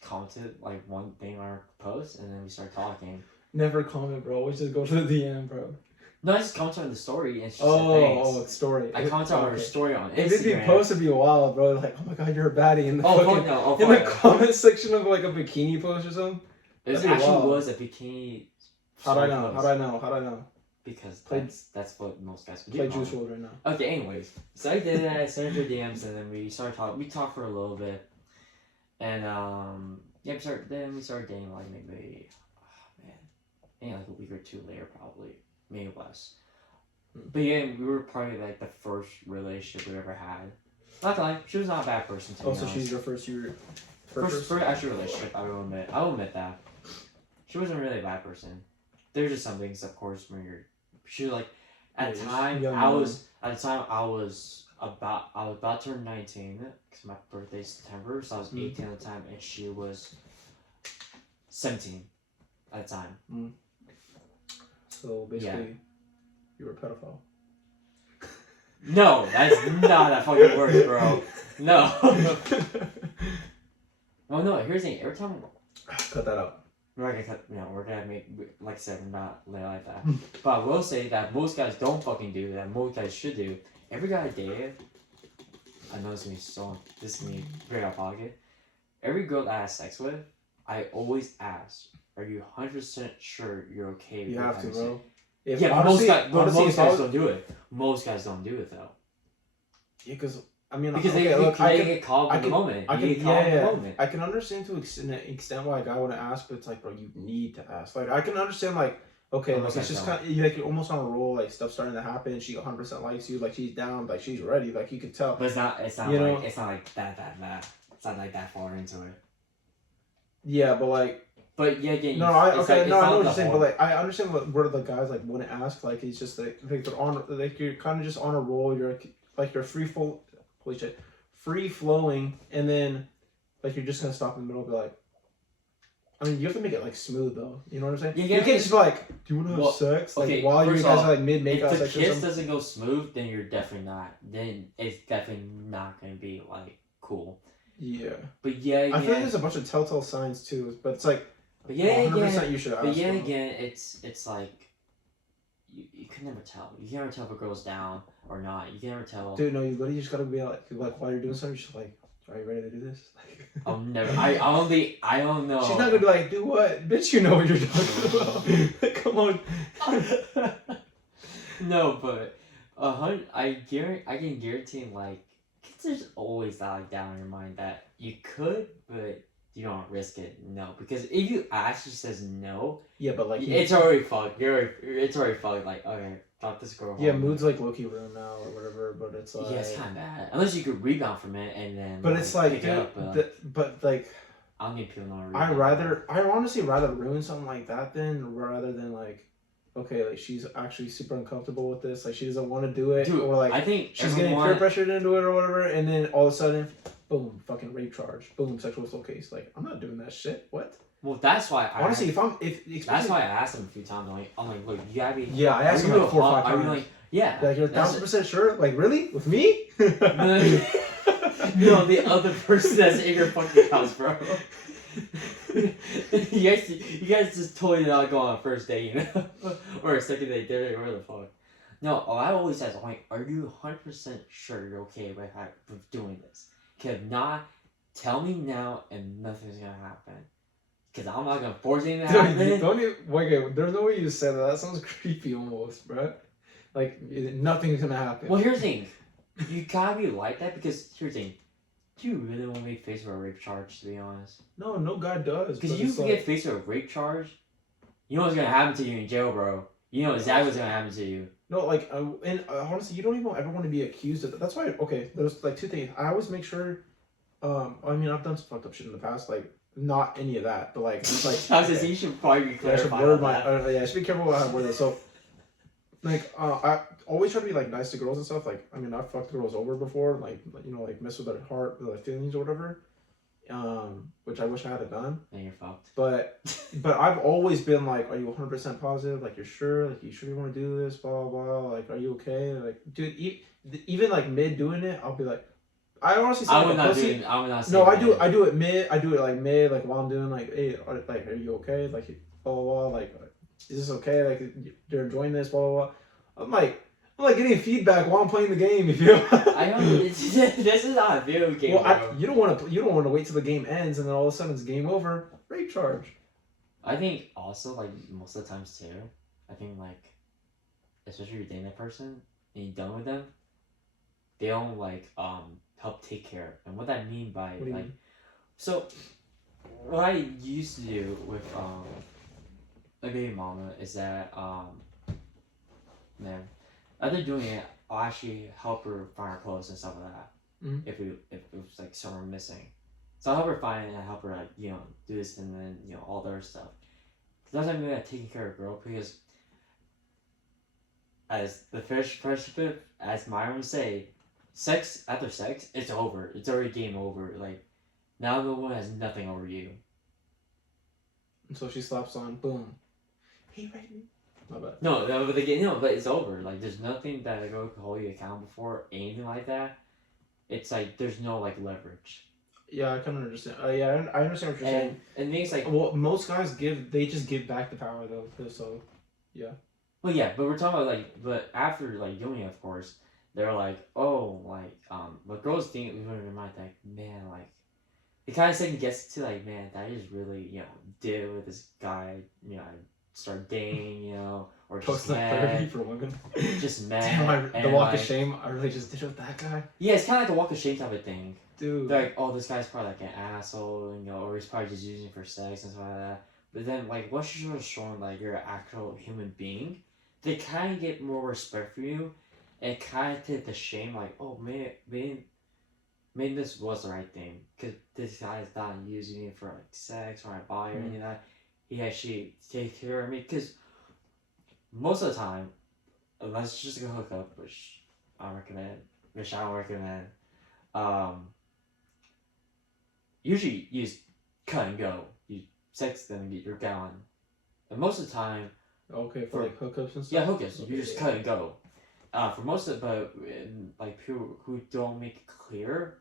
commented like one thing on her post, and then we started talking. Never comment, bro. Always just go to the DM, bro. No, I just commented on the story, and she said thanks. It's story. I commented on her story on If it'd be Instagram. posted, it'd be wild, bro. Like, oh my god, you're a baddie in the Oh fucking, fuck no! in the comment section of like a bikini post or something. It that'd be actually wild. was a bikini. How do I story know? post. How do I know? How do I know? Because Play- that's what most guys would do. Play probably. Juice WRLD right now. Okay, anyways. So I did that, I sent her DMs, and then we started talking. We talked for a little bit. And, yeah, we started dating, like, maybe, maybe like a week or two later, probably. Maybe less. But yeah, we were probably, like, the first relationship we ever had. Not gonna lie, she was not a bad person, to be So honest. she's your first year. First actual relationship, I will admit that. She wasn't really a bad person. There's just some things, of course, when she was like, at the Yeah, time, young I woman. was about to turn 19, because my birthday's September, so I was 18 at the time, and she was 17 at the time. So basically, you were a pedophile. No, that's not that fucking works, bro. No. Well, no, here's the thing, every time Cut that out. we're not gonna cut, we're gonna make, like I said, we're not like that. But I will say that most guys don't fucking do that. Most guys should do. Every guy I dated, I know this is gonna be very out of pocket. Every girl that I have sex with, I always ask, "Are you 100% sure you're okay?" You with have to, having bro. sex?" If, Yeah, honestly, most if I guys was- don't do it. Most guys don't do it though, Yeah, because I mean, because okay, they look, I can, get caught up in the moment. I You can, get caught up in the yeah, moment. I can understand to an extent why a guy wouldn't ask, but it's like, bro, you need to ask. Like, I can understand, like, okay, Almost like, it's just like kind of, like, you're almost on a roll, like, stuff starting to happen, she 100% likes you, like, she's down, like, she's ready, like, you can tell. But it's not You like know? it's not like that. It's not like that far into it. Yeah, but, like, But yeah, again, no, I know what you're saying, but, like, I understand where the guys, like, wouldn't ask, like, it's just, like they're on, like, you're kind of just on a roll, you're, like, you're holy shit, free flowing, and then, like, you're just gonna stop in the middle and be like, I mean, you have to make it, like, smooth, though. You know what I'm saying? Yeah, you can't just be like, do you want to have well, sex? Like, okay, while you first guys off, are, like, mid if makeout the sex or kiss something. doesn't go smooth, then you're definitely not. Then it's definitely not gonna be like cool. Yeah. But yeah, I feel like there's a bunch of telltale signs, too. But it's like, but yeah, 100% you should ask. but yeah, bro. again, it's like you can never tell. You can never tell if a girl's down or not. You can never tell. Dude, no, you literally just gotta be like while you're doing something, you're just like, are you ready to do this? I'll never. I don't know. She's not gonna be like, do what? Bitch, you know what you're talking about. Come on. No, but I can guarantee like there's always that like down in your mind that you could, but you don't risk it. No, because if you actually says no, Yeah, but like, it's already fucked. It's already fucked. Like okay, thought this girl. yeah, home. mood's like low-key ruined now or whatever, but it's like, Yeah, it's kind of bad. Unless you could rebound from it and then. but it's like, pick it dude, up, but like, I don't need people to know. I honestly rather ruin something like that rather than like, okay, like she's actually super uncomfortable with this, like she doesn't want to do it, Dude, or like I think she's getting peer pressured into it or whatever, and then all of a sudden, boom, fucking rape charge, boom, sexual assault case. Like I'm not doing that shit. What? Well, that's why Honestly, that's why I asked him a few times. I'm like, look, you gotta be. Yeah, I asked him like 4 or 5 times. Like, yeah. Like you're 1,000% sure? Like really? With me? No, the other person that's in your fucking house, bro. You guys just totally not go on a first date, you know, or a second date, whatever the fuck. No, I always ask, I'm like, are you 100% sure you're okay with doing this? Cause if not, tell me now, and nothing's gonna happen. Cause I'm not gonna force anything to happen. Don't even, okay, there's no way you said that. That sounds creepy almost, bro. Like nothing's gonna happen. Well, here's the thing. You gotta be like that because here's the thing. Do you really want to be faced with a rape charge, to be honest? No guy does. Because you get faced with a rape charge, you know what's gonna happen to you in jail, bro. You know exactly what's gonna happen to you. No, like, and honestly, you don't even ever want to be accused of. That's why. Okay, there's like 2 things. I always make sure. I mean, I've done some fucked up shit in the past, like not any of that, but like, I was just, you should probably be clarified. I should be careful about how I word this. So, like, I always try to be like nice to girls and stuff. Like, I mean, I've fucked girls over before, like you know, like mess with their heart, their feelings or whatever. Which I wish I had done. And you're fucked. But I've always been like, are you 100% positive? Like, you're sure? Like, you sure you want to do this? Blah blah blah. Like, are you okay? Like, dude, even like mid doing it, I'll be like, I honestly. I would not do it. I would not. No, I do it mid. I do it like mid, like while I'm doing like, hey, are you okay? Like, blah blah blah. Like, is this okay? Like, you're enjoying this? Blah blah blah. I'm like getting feedback while I'm playing the game. If you. I don't. This is not a video game. Well, bro. You don't want to wait till the game ends and then all of a sudden it's game over. Rape charge. I think also like most of the times too. I think like, especially if you're dating that person and you're done with them, they don't like help take care. And what I mean by What do you mean? So what I used to do with my baby mama is that man, other than doing it, I'll actually help her find her clothes and stuff like that. Mm-hmm. If it was like somewhere missing, so I'll help her find it and help her like do this and then all the other stuff. That's what I mean by taking care of a girl, because as the first perspective, as Myron would say, sex after sex, it's over. It's already game over. Like now the woman has nothing over you. And so she slaps on, boom. He raped me. My bad. No, but it's over. Like there's nothing that a girl can hold you accountable for, anything like that. It's like there's no like leverage. Yeah, I kind of understand. Yeah, I understand what you're saying. And things like, well, most guys they just give back the power though. So, yeah. Well, yeah, but we're talking about like, but after like doing it, of course, they're like, oh, like but girls think we put in their mind like, man, like, it kind of second guess to like, man, that I just really did with this guy, start dating, or just mad. For women. Just mad. Damn, the walk of shame. I really just did it with that guy. Yeah, it's kind of like a walk of shame type of thing. Dude. They're like, oh, this guy's probably like an asshole, or he's probably just using it for sex and stuff like that. But then, like, once you're showing like you're an actual human being, they kind of get more respect for you, and kind of take the shame, like, oh man, maybe this was the right thing, because this guy's not using it for like sex or my body or anything like that. He actually takes care of me, because most of the time, unless it's just a hookup, which I don't recommend, usually you just cut and go. You sex them and you're gone. And most of the time... Okay, for like hookups and stuff? Yeah, hookups. Okay, you just cut and go. For most of it, but like people who don't make it clear,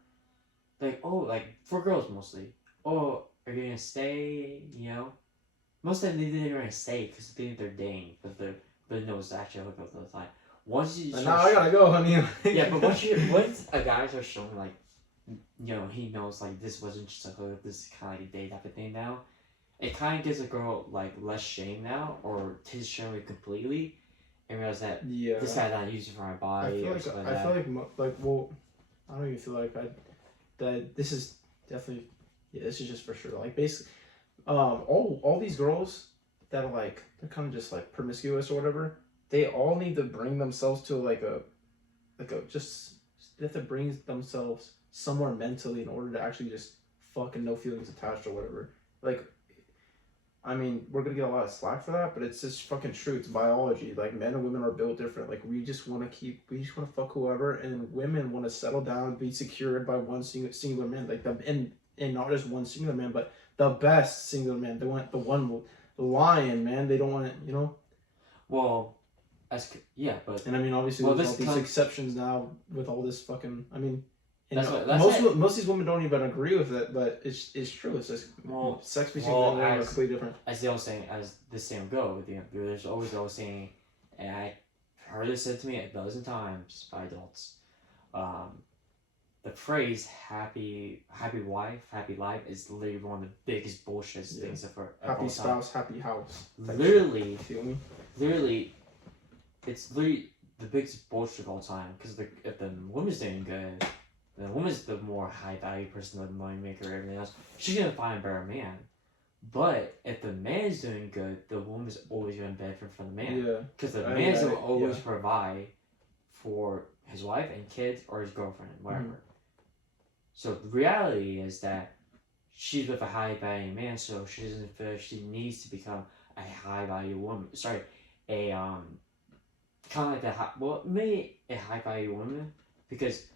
like, oh, like for girls mostly, oh, are you gonna stay? Most of them they're gonna stay because they think they're dating, but no, it's actually a hookup all the time. Once you now I gotta go, honey. Yeah, but once a guy starts showing like, he knows like this wasn't just a hookup, this is kind of like a date type of thing now. It kind of gives a girl like less shame now, or takes shame away completely, and realize that this guy's not using for my body. I feel like well, I don't even feel like that this is definitely this is just for sure. Like basically, all these girls that are like they're kind of just like promiscuous or whatever. They all need to bring themselves to they have to bring themselves somewhere mentally in order to actually just fucking no feelings attached or whatever. Like, I mean, we're gonna get a lot of slack for that, but it's just fucking true. It's biology. Like men and women are built different. Like we just want to fuck whoever, and women want to settle down, be secured by one singular man. Like and not just one singular man, but the best singular man. They want the one lion, man. They don't want it, you know. Well, but and I mean, obviously, well, there's all these exceptions now with all this fucking. I mean. And most of these women don't even agree with it, but it's true. It's just sex between men and women are completely different. As the old saying, as the saying go, there's always the old saying, and I heard it said to me 1,000 times by adults. The phrase "happy wife, happy life" is literally one of the biggest bullshit things of happy spouse, happy house. Literally, feel me? Literally, it's literally the biggest bullshit of all time. Because if the woman's doing good. The woman's the more high value person, the money maker, everything else. She's gonna find a better man. But if the man's doing good, the woman's always gonna benefit from the man. Yeah. Because the man's gonna always provide for his wife and kids or his girlfriend, whatever. Mm-hmm. So the reality is that she's with a high value man, so she doesn't feel she needs to become a high value woman. Sorry, kind of like maybe a high value woman because.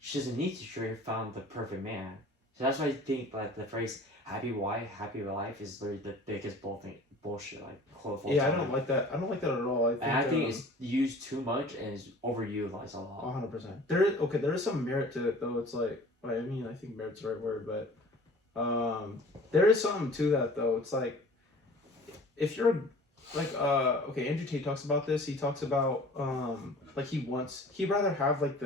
She doesn't need to sure found the perfect man. So that's why I think like the phrase happy wife, happy life is literally the biggest bullshit, like quote. Yeah, I don't like that. I don't like that at all. I think it's used too much and is overutilized a lot. 100%. There is some merit to it though. It's like I mean I think merit's the right word, but there is something to that though. It's like if you're like Andrew Tate talks about this. He talks about like he'd rather have like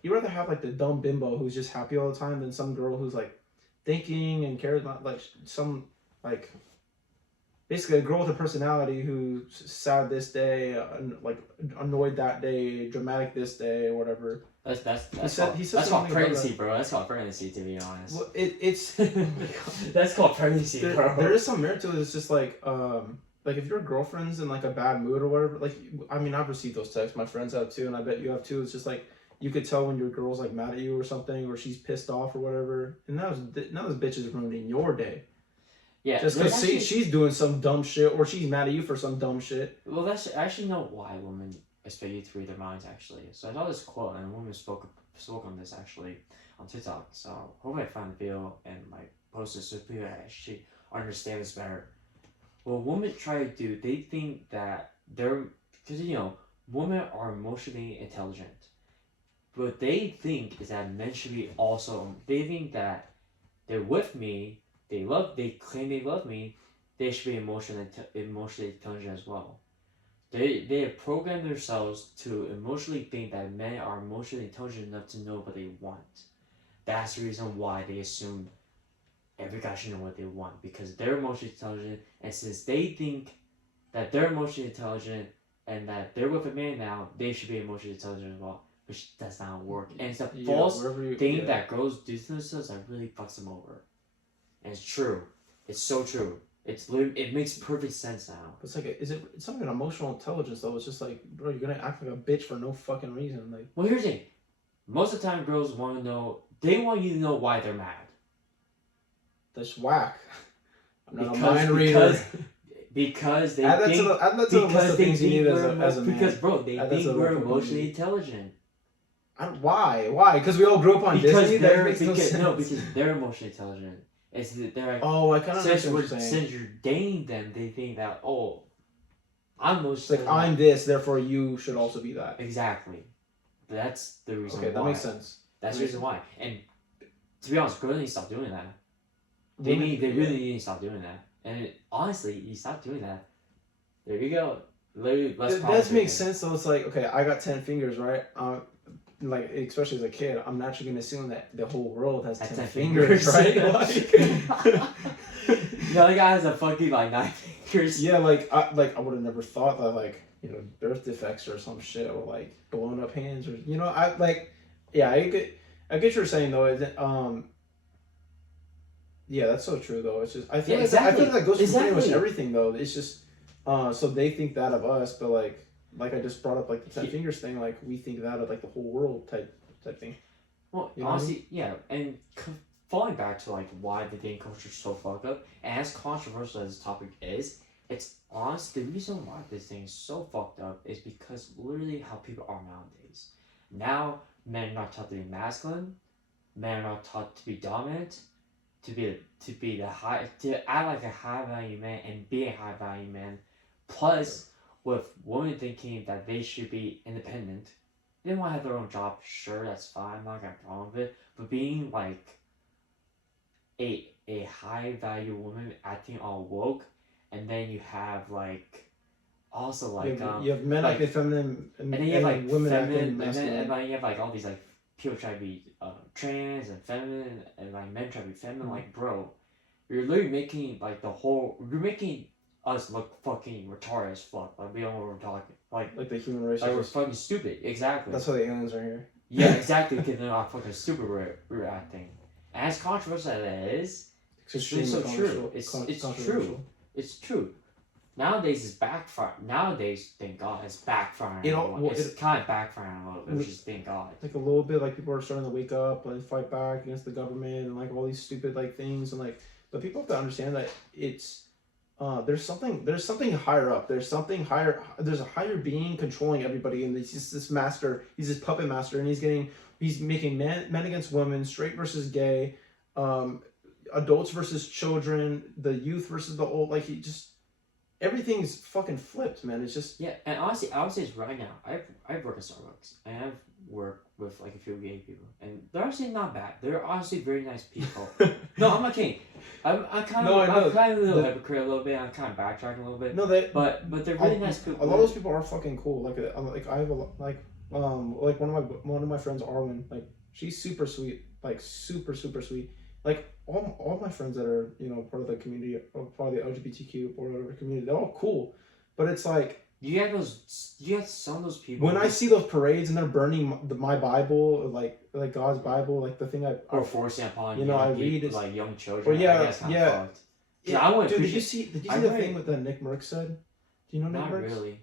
You'd rather have like the dumb bimbo who's just happy all the time than some girl who's like thinking and cares about like some like basically a girl with a personality who's sad this day, like annoyed that day, dramatic this day, or whatever. That's called pregnancy, bro. That's called pregnancy, to be honest. Well, it's that's called pregnancy, bro. There is some merit to it. It's just like if your girlfriend's in like a bad mood or whatever. Like I mean, I've received those texts. My friends have too, and I bet you have too. It's just like. You could tell when your girl's like mad at you or something, or she's pissed off or whatever. And now this bitch is ruining your day. Yeah, just because she's doing some dumb shit, or she's mad at you for some dumb shit. Well, that's I actually know why women expect to read their minds actually. So I saw this quote, and a woman spoke on this actually on TikTok. So hopefully I find the video and like post it so people actually understand this better. What women try to do, they think that because women are emotionally intelligent. What they think is that men should be also. They think that they're with me. They claim they love me. They should be emotionally intelligent as well. They have programmed themselves to emotionally think that men are emotionally intelligent enough to know what they want. That's the reason why they assume every guy should know what they want because they're emotionally intelligent. And since they think that they're emotionally intelligent and that they're with a man now, they should be emotionally intelligent as well. Which does not work. And it's a false thing that girls do to themselves that really fucks them over. And it's true. It's so true. It makes perfect sense now. It's like, it's not even emotional intelligence though. It's just like, bro, you're gonna act like a bitch for no fucking reason. Like, well, here's the thing. Most of the time, girls want to know. They want you to know why they're mad. That's whack. I'm not a mind reader. Because they add that to the list of things you need as a man. Because bro, they think we're emotionally intelligent. Why? Because we all grew up on Disney. Because they're emotionally intelligent. It's they're like, I kind of understand what you're saying. Since you're dating them, they think that I'm emotionally like I'm this, therefore you should also be that. Exactly. That's the reason. Okay, that makes sense. That's the reason why. And to be honest, girls need to stop doing that. They really need to stop doing that. And honestly, you stop doing that. There you go. Literally, that makes sense though. It's like, okay, I got 10 fingers, right? Like, especially as a kid, I'm naturally gonna assume that the whole world has 10 fingers, right? The other guy has a fucking 9 fingers. Yeah, I would have never thought that birth defects or some shit or blown up hands or I get what you're saying though. Yeah, that's so true though. It's just I feel like that goes for pretty much everything though. It's just so they think that of us, but like I just brought up the 10 fingers thing, we think that of the whole world type thing. Well, honestly, yeah, and falling back to like why the dating culture is so fucked up, and as controversial as this topic is, it's honest. The reason why this thing is so fucked up is because literally how people are nowadays. Now men are not taught to be masculine. Men are not taught to be dominant, to be the high, to act like a high value man and be a high value man. Plus, with women thinking that they should be independent, they want to have their own job. Sure, that's fine. I'm not gonna have a problem with it. But being like a high value woman acting all woke, and then you have like also like you have men like, acting feminine and then you have like women feminine, acting and masculine. then you have like all these like people try to be trans and feminine, and like men try to be feminine. Mhm. Like, bro, you're literally making like you're making us look fucking retarded as fuck. Like, we don't know what we're talking. Like the human race. Like we're fucking stupid. Exactly. That's why the aliens are here. Yeah, exactly. Because they're not fucking stupid. We're acting. And as controversial as it is, it's really so true. It's true. It's true. Nowadays it's backfiring. Nowadays, thank God, it's backfiring. It's kind of backfiring a little bit, which is thank God. Like a little bit, like people are starting to wake up and fight back against the government and like all these stupid like things and like. But people have to understand that it's there's something higher up. There's something higher. There's a higher being controlling everybody, and he's just this master. He's this puppet master, and he's making men against women, straight versus gay, adults versus children, the youth versus the old. Like everything's fucking flipped, man. It's just yeah. And honestly, I would say right now, I've worked at Starbucks and I've worked with like a few gay people, and they're actually not bad. They're honestly very nice people. No, I'm not kidding. I'm kind of a little hypocrite a little bit. I'm kind of backtracking a little bit. No, but they're really nice people. A lot of those people are fucking cool. Like I have like one of my friends, Arwen. Like she's super sweet. Like super sweet. Like all my friends that are part of the community or part of the LGBTQ or whatever community, they're all cool. But it's like you have some of those people. When I see those parades and they're burning my Bible, like God's Bible, like the thing or forcing upon I read is like young children. Or yeah. I wouldn't Dude, did you see the thing with the Nick Merckx said? Do you know Nick Merckx? Not really.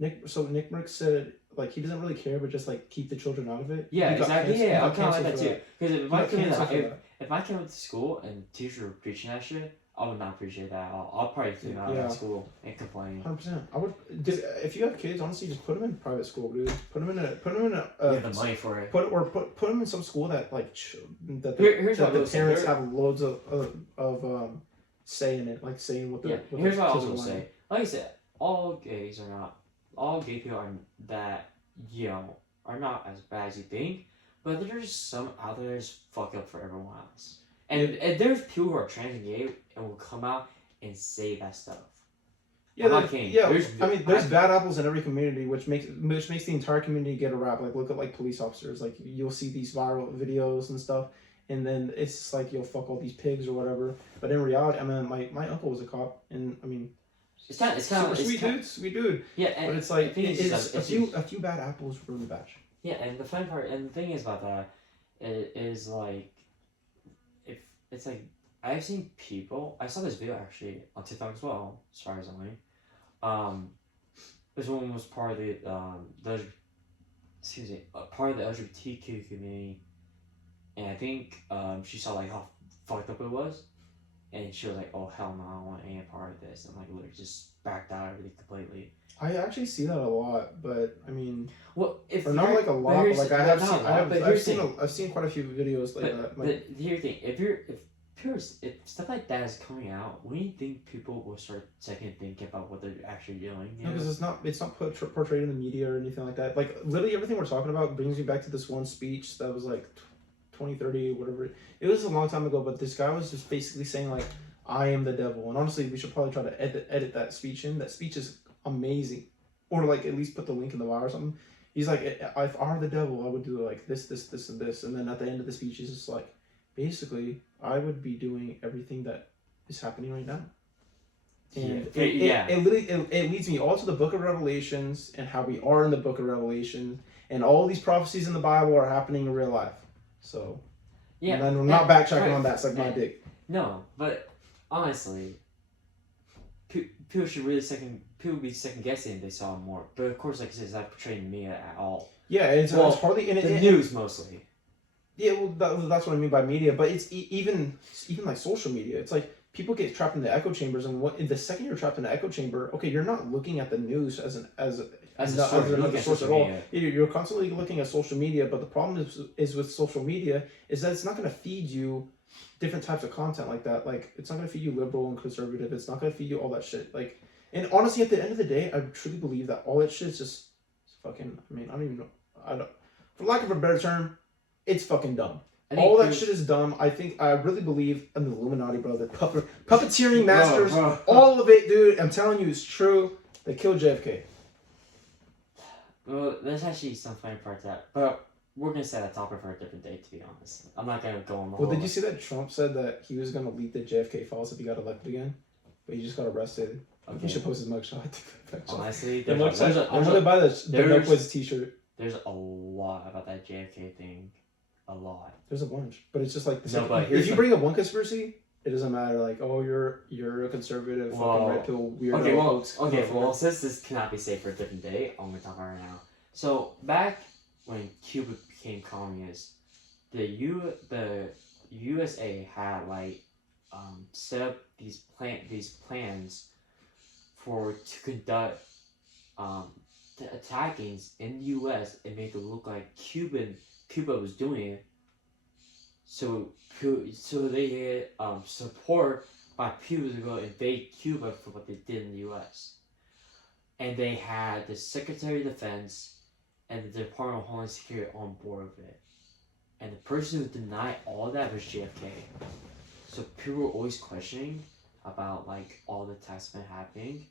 Nick Merckx said like he doesn't really care, but just like keep the children out of it. Yeah, exactly. Yeah, I'm kind of like that too. Because if I came to school and teachers were preaching that shit, I would not appreciate that at all. I'll probably clean out of school and complain. 100%. I would. If you have kids, honestly, just put them in private school, dude. Put them in a. You have the money for it. Put them in some school that like that the parents have loads of say in it, like saying what the. Yeah. Here's what I was gonna say. Like I said, all gay people are that are not as bad as you think, but there's some out there that's fucked up for everyone else. And there's people who are trans and gay and will come out and say that stuff. Yeah, there's bad apples in every community, which makes the entire community get a rap. Like look at like police officers. Like you'll see these viral videos and stuff, and then it's just like fuck all these pigs or whatever. But in reality, I mean, my uncle was a cop, and I mean, it's kind of sweet dude. Yeah, but it's like it's a few bad apples ruin the batch. Yeah, and the fun part and the thing is about that is like. It's like I've seen people. I saw this video actually on TikTok as well. Surprisingly, this woman was part of part of the LGBTQ community, and I think she saw like how fucked up it was, and she was like, "Oh hell no, I don't want any part of this," and like literally just backed out everything completely. I actually see that a lot, but I mean, well, not like a lot, but like I've seen quite a few videos like that. But here's the thing: if stuff like that is coming out, when do you think people will start second thinking about what they're actually doing? No, because it's not portrayed in the media or anything like that. Like literally everything we're talking about brings me back to this one speech that was like 2030 whatever. It was a long time ago, but this guy was just basically saying like, "I am the devil," and honestly, we should probably try to edit that speech in. That speech is amazing, or like at least put the link in the bio or something. He's like, "If I were the devil, I would do like this, and this," and then at the end of the speech, he's just like, basically, I would be doing everything that is happening right now. And it leads me all to the book of Revelations and how we are in the book of Revelation, and all these prophecies in the Bible are happening in real life. So, yeah, and then we're not backtracking on that. It's like my dick. No, but honestly, people be second guessing if they saw more. But of course, like I said, it's not portraying the media at all. Yeah, it's hardly the news mostly. Yeah, well, that's what I mean by media. But it's even like social media. It's like people get trapped in the echo chambers, and the second you're trapped in the echo chamber, okay, you're not looking at the news as another source at all. You're constantly looking at social media. But the problem is with social media is that it's not going to feed you different types of content like that. Like, it's not going to feed you liberal and conservative. It's not going to feed you all that shit. Like, and honestly, at the end of the day, I truly believe that all that shit is just fucking. I mean, I don't even know. I don't. For lack of a better term, it's fucking dumb. All that shit is dumb. I really believe in the Illuminati, bro. The puppeteering masters, all of it, dude. I'm telling you, it's true. They killed JFK. Well, there's actually some funny part to that, but we're gonna set a topic for a different day. To be honest, I'm not gonna go on the whole. Well, did you see that Trump said that he was gonna leak the JFK files if he got elected again, but he just got arrested? Okay. He should post his mugshot. Honestly, I'm gonna buy the No Quiz T-shirt. There's a lot about that JFK thing. A lot. There's a bunch, but it's just like if you bring up one conspiracy, it doesn't matter. Like, oh, you're a conservative, fucking red pill weirdo. Well, since this cannot be saved for a different day, I'm gonna talk about it right now. So back when Cuba became communist, the USA had set up these plans to conduct the attackings in the U.S. and make it look like Cuba was doing it, so they get support by people to go invade Cuba for what they did in the U.S. And they had the Secretary of Defense and the Department of Homeland Security on board with it. And the person who denied all of that was JFK. So people were always questioning about all the attacks been happening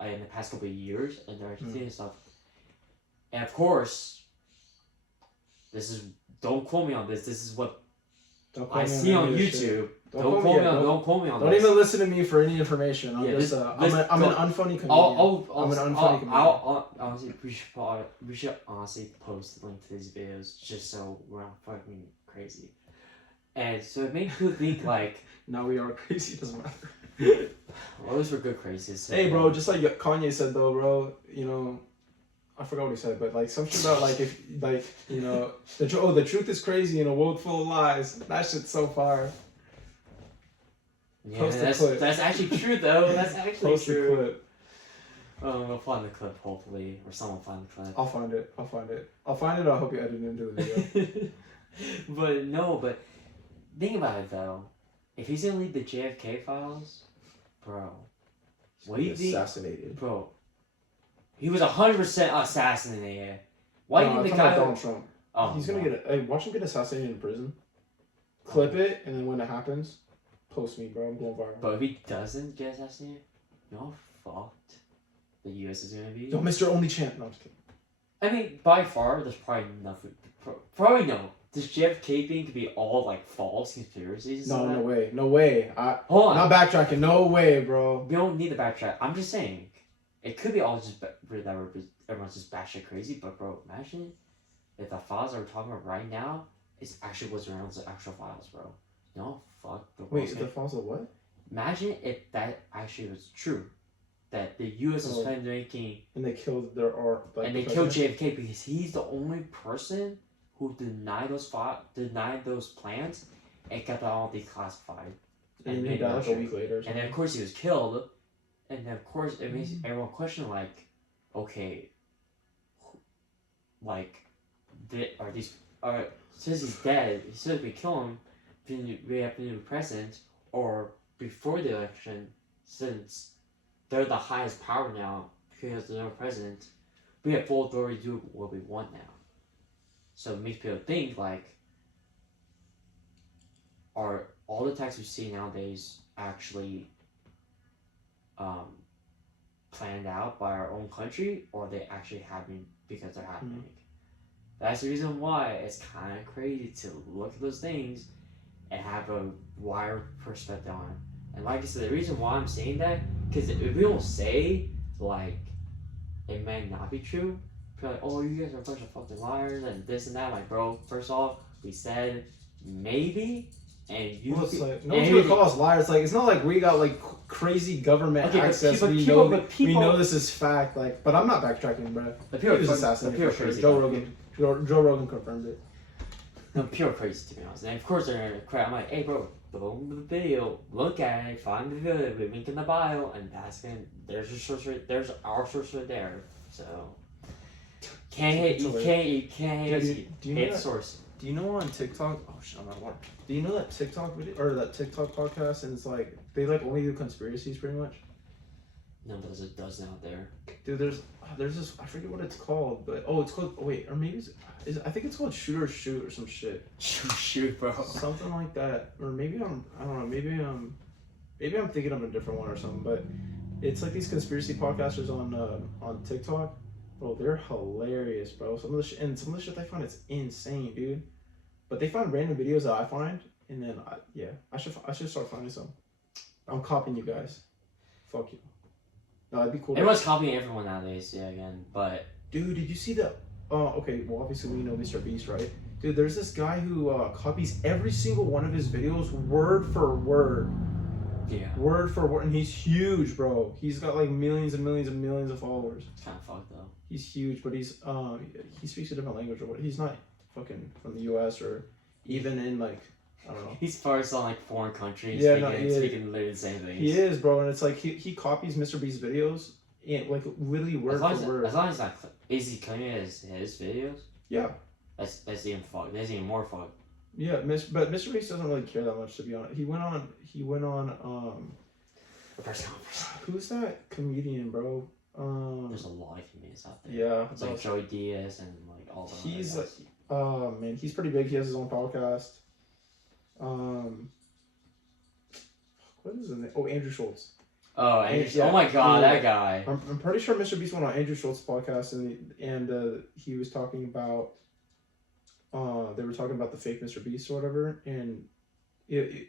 in the past couple of years and the Argentina stuff. And of course, don't quote me on this. This is what I see on YouTube. Don't quote me on this. Don't even listen to me for any information. I'm an unfunny comedian. I'm an unfunny comedian. Honestly, we should honestly post the link to these videos just so we're not fucking crazy. And so it made people think now we are crazy. Doesn't matter. Well, at least we're good crazies. So hey, bro, just like Kanye said though, bro. I forgot what he said, but some shit about if the truth is crazy in a world full of lies. That shit's so fire. Yeah, that's actually true though. That's actually Post true. The clip. We'll find the clip hopefully, or someone find the clip. I'll find it. I hope you edit it into the video. but think about it though. If he's gonna leak the JFK files, bro, what do you think? Assassinated, bro. He was 100% assassinated. Why didn't the guy? Donald Trump. Oh, he's gonna watch him get assassinated in prison. Clip it, and then when it happens, post me, bro. I'm going viral. But if he doesn't get assassinated, you know how fucked the U.S. is gonna be. Yo, Mr. Only Champ. No, I'm just kidding. I mean, by far, there's probably nothing. Probably no. This JFK thing could be all false conspiracies. No way. Hold on. Not backtracking. No way, bro. We don't need to backtrack. I'm just saying. It could be all just that everyone's just batshit crazy, but bro, imagine if the files that we're talking about right now is actually what's around the actual files, bro. No, fuck. The files of what? Imagine if that actually was true, that the U.S. was planning and they killed they killed JFK because he's the only person who denied those plans and got that all declassified. And he died a week later. And then of course he was killed. And then of course it makes everyone question okay, since he's dead, since we kill him, then we have to be president, or before the election, since they're the highest power now because they're no president, we have full authority to do what we want now. So it makes people think are all the attacks we see nowadays actually planned out by our own country, or are they actually happening because they're happening? That's the reason why it's kind of crazy to look at those things and have a wider perspective on it. And like I said, the reason why I'm saying that, because if we don't say it may not be true, people are oh, you guys are a bunch of fucking liars and this and that. Bro, first off, we said maybe. And you no one's gonna call us liars. It's not like we got crazy government access. We know this is fact. But I'm not backtracking, bro. He was assassinated for sure. Joe Rogan confirmed it. No, pure crazy to be honest. And of course they're gonna cry. I'm like, hey bro, go to the video, look at it, find the video, we link in the bio, and that's gonna. There's your source right. There's our source right there. So can't hate. You can't hate. Do you hate know the source. Do you know on TikTok? Oh shit, I'm out of water. Do you know that TikTok video or that TikTok podcast? And it's like they like only do conspiracies pretty much. No, there's a dozen out there. Dude, there's this, I forget what it's called, but it's called, wait, or maybe I think it's called Shoot or Shoot or some shit. Shoot, bro. Something like that, or maybe I don't know, maybe I'm thinking of a different one or something, but it's like these conspiracy podcasters on TikTok, bro. They're hilarious, bro. Some of the shit they find, it's insane, dude. But they find random videos that I find, and then I should start finding some. I'm copying you guys. Fuck you. No, that'd be cool. Everyone's copying everyone nowadays, but dude, did you see the? Okay, well obviously we know Mr. Beast, right? Dude, there's this guy who copies every single one of his videos word for word. Yeah. Word for word, and he's huge, bro. He's got like millions and millions and millions of followers. It's kind of fucked though. He's huge, but he speaks a different language or what? He's not fucking from the U.S. or even in like. I don't know. He's first on like foreign countries. Yeah, speaking literally the same things. He is, bro, and it's like he copies Mr. Beast's videos, and like literally word for word. As long as like, is he claiming his videos? Yeah. That's even fucked. That's even more fucked. Yeah, but Mr. Beast doesn't really care that much, to be honest. He went on A press conference. Who's that comedian, bro? There's a lot of comedians out there. Yeah, it's like Joey Diaz and like all the. He's like, man, he's pretty big. He has his own podcast. What is his name? Oh, Andrew Schultz. Oh, Andrew. Oh my God, that guy. I'm pretty sure Mr. Beast went on Andrew Schultz's podcast and he was talking about. They were talking about the fake Mr. Beast or whatever, and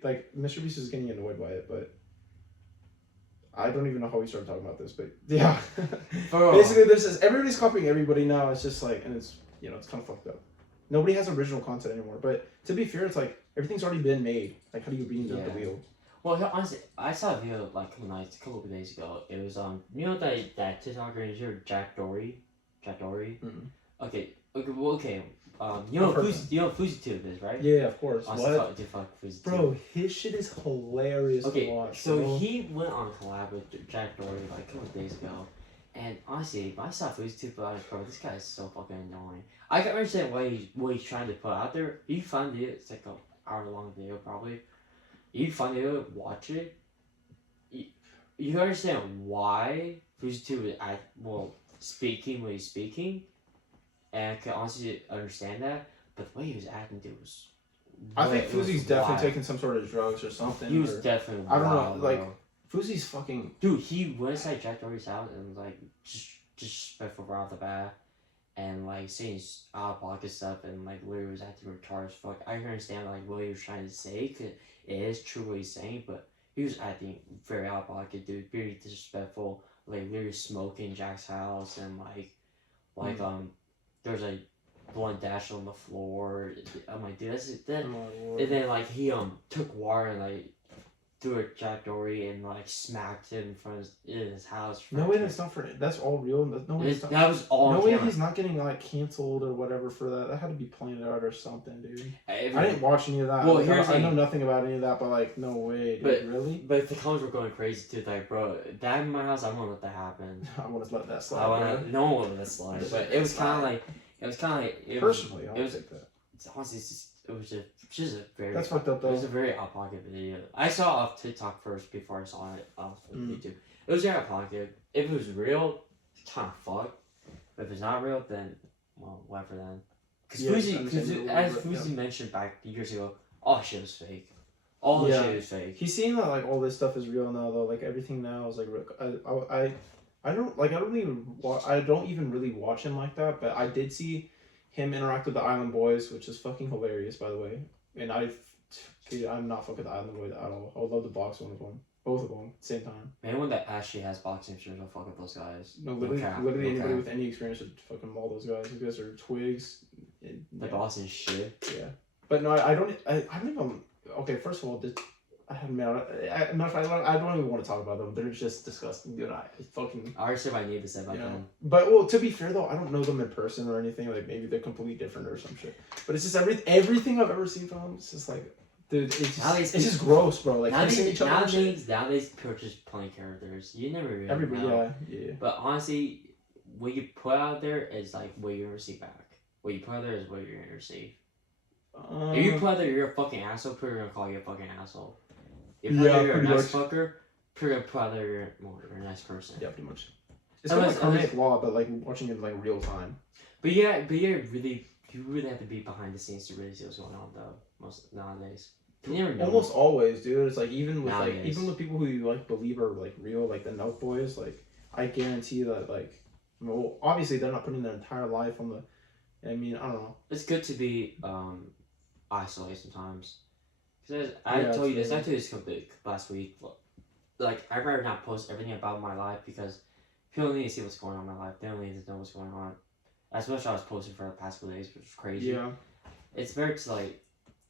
like Mr. Beast is getting annoyed by it, but I don't even know how we started talking about this, but yeah. Basically, everybody's copying everybody now. It's just like, and it's it's kind of fucked up. Nobody has original content anymore. But to be fair, it's like everything's already been made. Like, how do you reinvent the wheel? Well, honestly, I saw a video like a couple of days ago. It was that TikToker is here, Jack Dory. Mm-hmm. Okay. You know FouseyTube is, right? Yeah, of course. Fuck FouseyTube. Bro, his shit is hilarious to watch. So bro. he went on a collab with Jack Dory like a couple of days ago. And honestly, when I saw FouseyTube, I was like, bro, this guy is so fucking annoying. I can understand what he's trying to put out there. You find it, it's like an hour-long video probably. You find it, watch it. You understand why FouseyTube is speaking when he's speaking. And I can honestly understand that. But the way he was acting, dude, was... I think Fousey's definitely taking some sort of drugs or something. He was definitely I don't wild, know, like... bro. Fousey's fucking... Dude, he went inside Jack Dory's house and, like, just disrespectful right off the bat. And, like, saying out-of-pocket stuff and, like, literally was acting retarded as fuck. I can understand, like, what he was trying to say, because it is true what he's saying, but he was acting very out-of-pocket, dude. Very disrespectful. Like, literally smoking Jack's house and, there's, like, blunt dash on the floor. I'm like, dude, that's it. And then, like, he, took water and, like, threw at Jack Dory and like smacked him in front of his house. No way, that's all real. No way, that was all. No way, he's not getting like canceled or whatever for that. That had to be planned out or something, dude. I didn't watch any of that. Well, I know nothing about any of that, but like, no way, dude. Really? But the comments were going crazy too. Like, bro, that in my house, I won't let that happen. I want to let that slide. No one will let that slide. But it was kind of like, personally, I'll take that. It's honestly, it was just a very. That's fucked up though. It was a very out pocket video. I saw it off TikTok first before I saw it off YouTube. It was very out pocket. If it was real, it's kind of fucked. But if it's not real, then whatever then. Because Fousey mentioned back years ago, all shit was fake. All shit is fake. He's seeing that like all this stuff is real now though. Like everything now is like I don't even really watch him like that. But I did see him interact with the Island Boys, which is fucking hilarious, by the way. And I'm not fucking the Island Boys at all. I would love to box one of them. Both of them at the same time. Anyone that actually has boxing experience will fuck with those guys. No, literally anybody with any experience would fucking maul those guys. Those guys are twigs. Like boxing shit. Yeah. But no, I don't even... Okay, first of all, I don't even want to talk about them. They're just disgusting, dude. I fucking. I already said what I need to say about them. But well, to be fair though, I don't know them in person or anything. Like maybe they're completely different or some shit. But it's just everything I've ever seen from them. It's just like, dude, it's just gross, bro. Like kissing each other. Nowadays, people are just playing characters. You never really Everybody, know. yeah. But honestly, what you put out there is like what you're gonna receive back. What you put out there is what you're gonna receive. If you put out there you're a fucking asshole, people are gonna call you a fucking asshole. If you put out there you're a nice fucker, people are gonna put out there you're a nice person. Yeah, pretty much. It's kind of like karmic law, but like watching it in like real time. But you really have to be behind the scenes to really see what's going on though. Most nowadays. You never know. Almost always, dude. It's like even with people who you like believe are like real, like the Nelk boys. Like I guarantee that well, obviously they're not putting their entire life on the. I mean, I don't know. It's good to be isolated sometimes. Because I told you this last week. Like I'd rather not post everything about my life because people need to see what's going on in my life. They don't need to know what's going on. As much as I was posting for the past couple days, which was crazy. Yeah. It's better to like.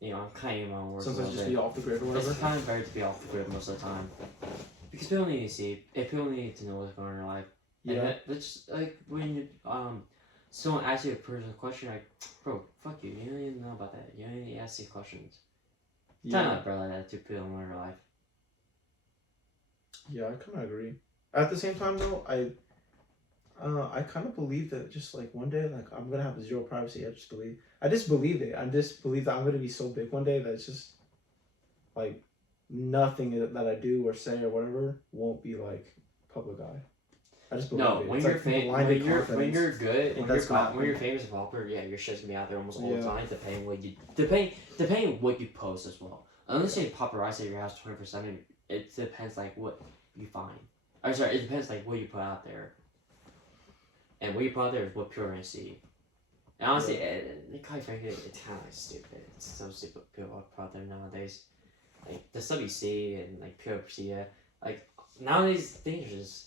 I'm kind of my own words. Sometimes just be off the grid or whatever. It's kind of better to be off the grid most of the time. Because people need to see, if people need to know what's going on in their life. Yeah. And that's like when someone asks you a personal question, like, bro, fuck you. You don't even know about that. You don't even ask these questions. Yeah. Kind of like bro like that to people in their life. Yeah, I kind of agree. At the same time, though, I kind of believe that just like one day, like I'm gonna have zero privacy. I just believe it. I just believe that I'm gonna be so big one day that it's just like nothing that I do or say or whatever won't be like public eye. I just believe it. When you're when you're good, when you're famous and popular, yeah, your shit's gonna be out there almost all the time, depending what you post as well. Unless you popularize at your house 24/7, it depends like what you find. It depends like what you put out there. And what you put out there is what people are gonna see. And honestly, quite frankly, it's kind of like stupid. It's so stupid people put out there nowadays. Like the stuff you see and like people see it. Like nowadays, things are just,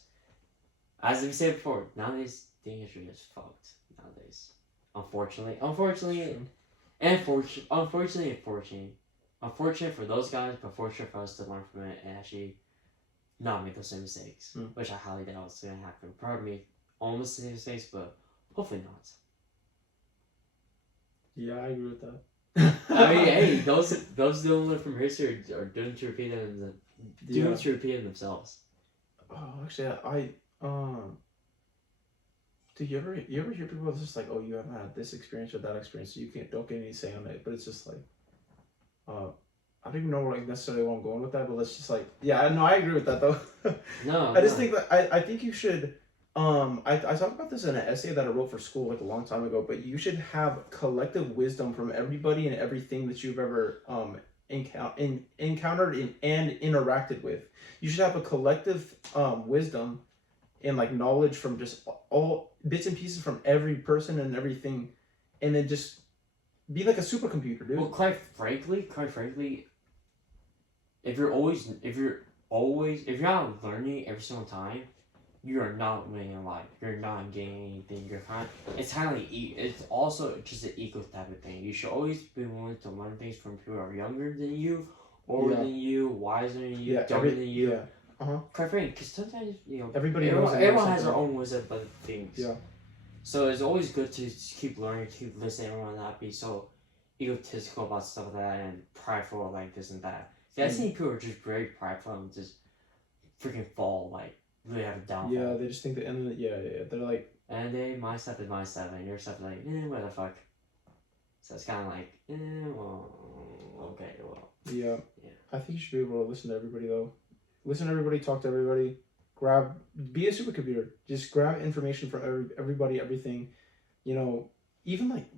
as we said before, nowadays things are just fucked nowadays. Unfortunately, unfortunate for those guys, but fortunate for us to learn from it and actually not make those same mistakes, which I highly doubt is gonna happen. Probably almost the same mistakes, but hopefully not. Yeah, I agree with that. I mean, hey, those who learn from history are doomed to repeat themselves. Oh, actually, do you ever hear people just like, oh, you haven't had this experience or that experience, so you don't get any say on it? But it's just like, I don't even know like necessarily where I'm going with that, but let's just like, yeah, no, I agree with that though. No, I just think that I think you should. I talked about this in an essay that I wrote for school like a long time ago, but you should have collective wisdom from everybody and everything that you've ever encountered and interacted with. You should have a collective wisdom and like knowledge from just all bits and pieces from every person and everything, and then just be like a supercomputer, dude. Well, quite frankly, if you're not learning every single time, you are not winning in life. You're not gaining anything. It's kind of like it's also just an ego type of thing. You should always be willing to learn things from people who are younger than you, older than you, wiser than you, dumber than you. Yeah. Quite frankly, because sometimes everyone has their own wisdom about things. Yeah. So it's always good to keep learning, keep listening, everyone not be so egotistical about stuff like that and prideful like this and that. I see people are just very prideful and just freaking fall like. Really have a downfall. Yeah, they just think the end of they're like, and my stuff is my stuff, and your stuff is like, what the fuck. So it's kind of like, well, okay, well. Yeah. I think you should be able to listen to everybody though. Listen to everybody, talk to everybody, be a supercomputer. Just grab information from everybody, everything. Even like,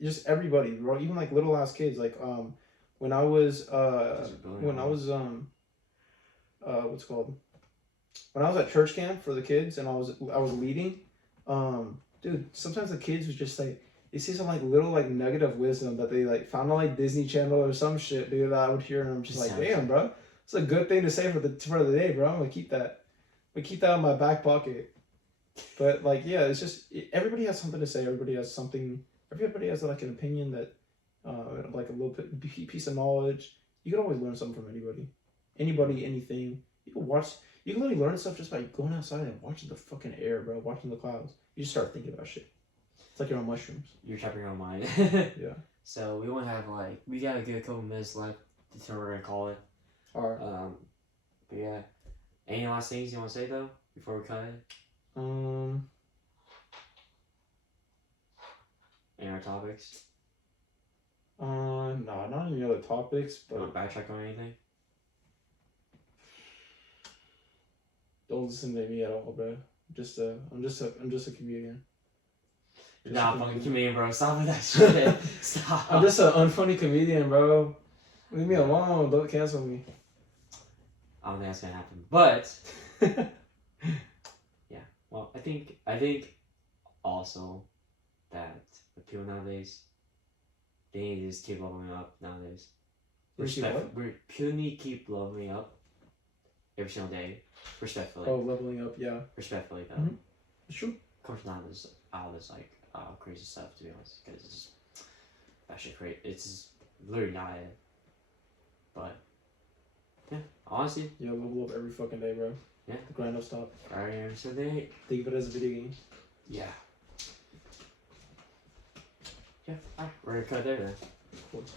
just everybody, bro. Even like little ass kids. Like when I was what's it called? When I was at church camp for the kids and I was leading, dude, sometimes the kids was just like, they see some like little like nugget of wisdom that they like found on like Disney Channel or some shit, dude, that I would hear, and I'm just like, damn, bro, it's a good thing to say for the day, bro. I'm gonna keep that in my back pocket. But like, yeah, it's just everybody has something to say. Everybody has like an opinion that, like a little piece of knowledge, You can always learn something from anybody, anything. You can watch. You can literally learn stuff just by going outside and watching the fucking air, bro. Watching the clouds. You just start thinking about shit. It's like you're on mushrooms. You're trapping your own mind. Yeah. So we won't have like we got a good couple minutes left until we're gonna call it. Alright. But yeah. Any last things you want to say though before we cut it? Any other topics? No, not any other topics, You want but to backtrack on anything? don't listen to me at all, bro. I'm just a comedian. You're not a fucking comedian, bro. Stop with that shit. Stop. I'm just an unfunny comedian, bro. Leave me alone. Don't cancel me. I don't think that's gonna happen. But yeah. Well, I think also that with people nowadays, they need to just keep leveling up nowadays. People need to keep leveling up every single day. Respectfully. Oh, leveling up, yeah. Respectfully though. Mhm. It's true. Comes down to all this like crazy stuff, to be honest, because it's just actually crazy. It's just literally not it. But yeah, honestly. Yeah, level up every fucking day, bro. Yeah. The grind don't stop. Alright, so they. Think of it as a video game. Yeah. Yeah. Alright, we're gonna cut there then. Of course.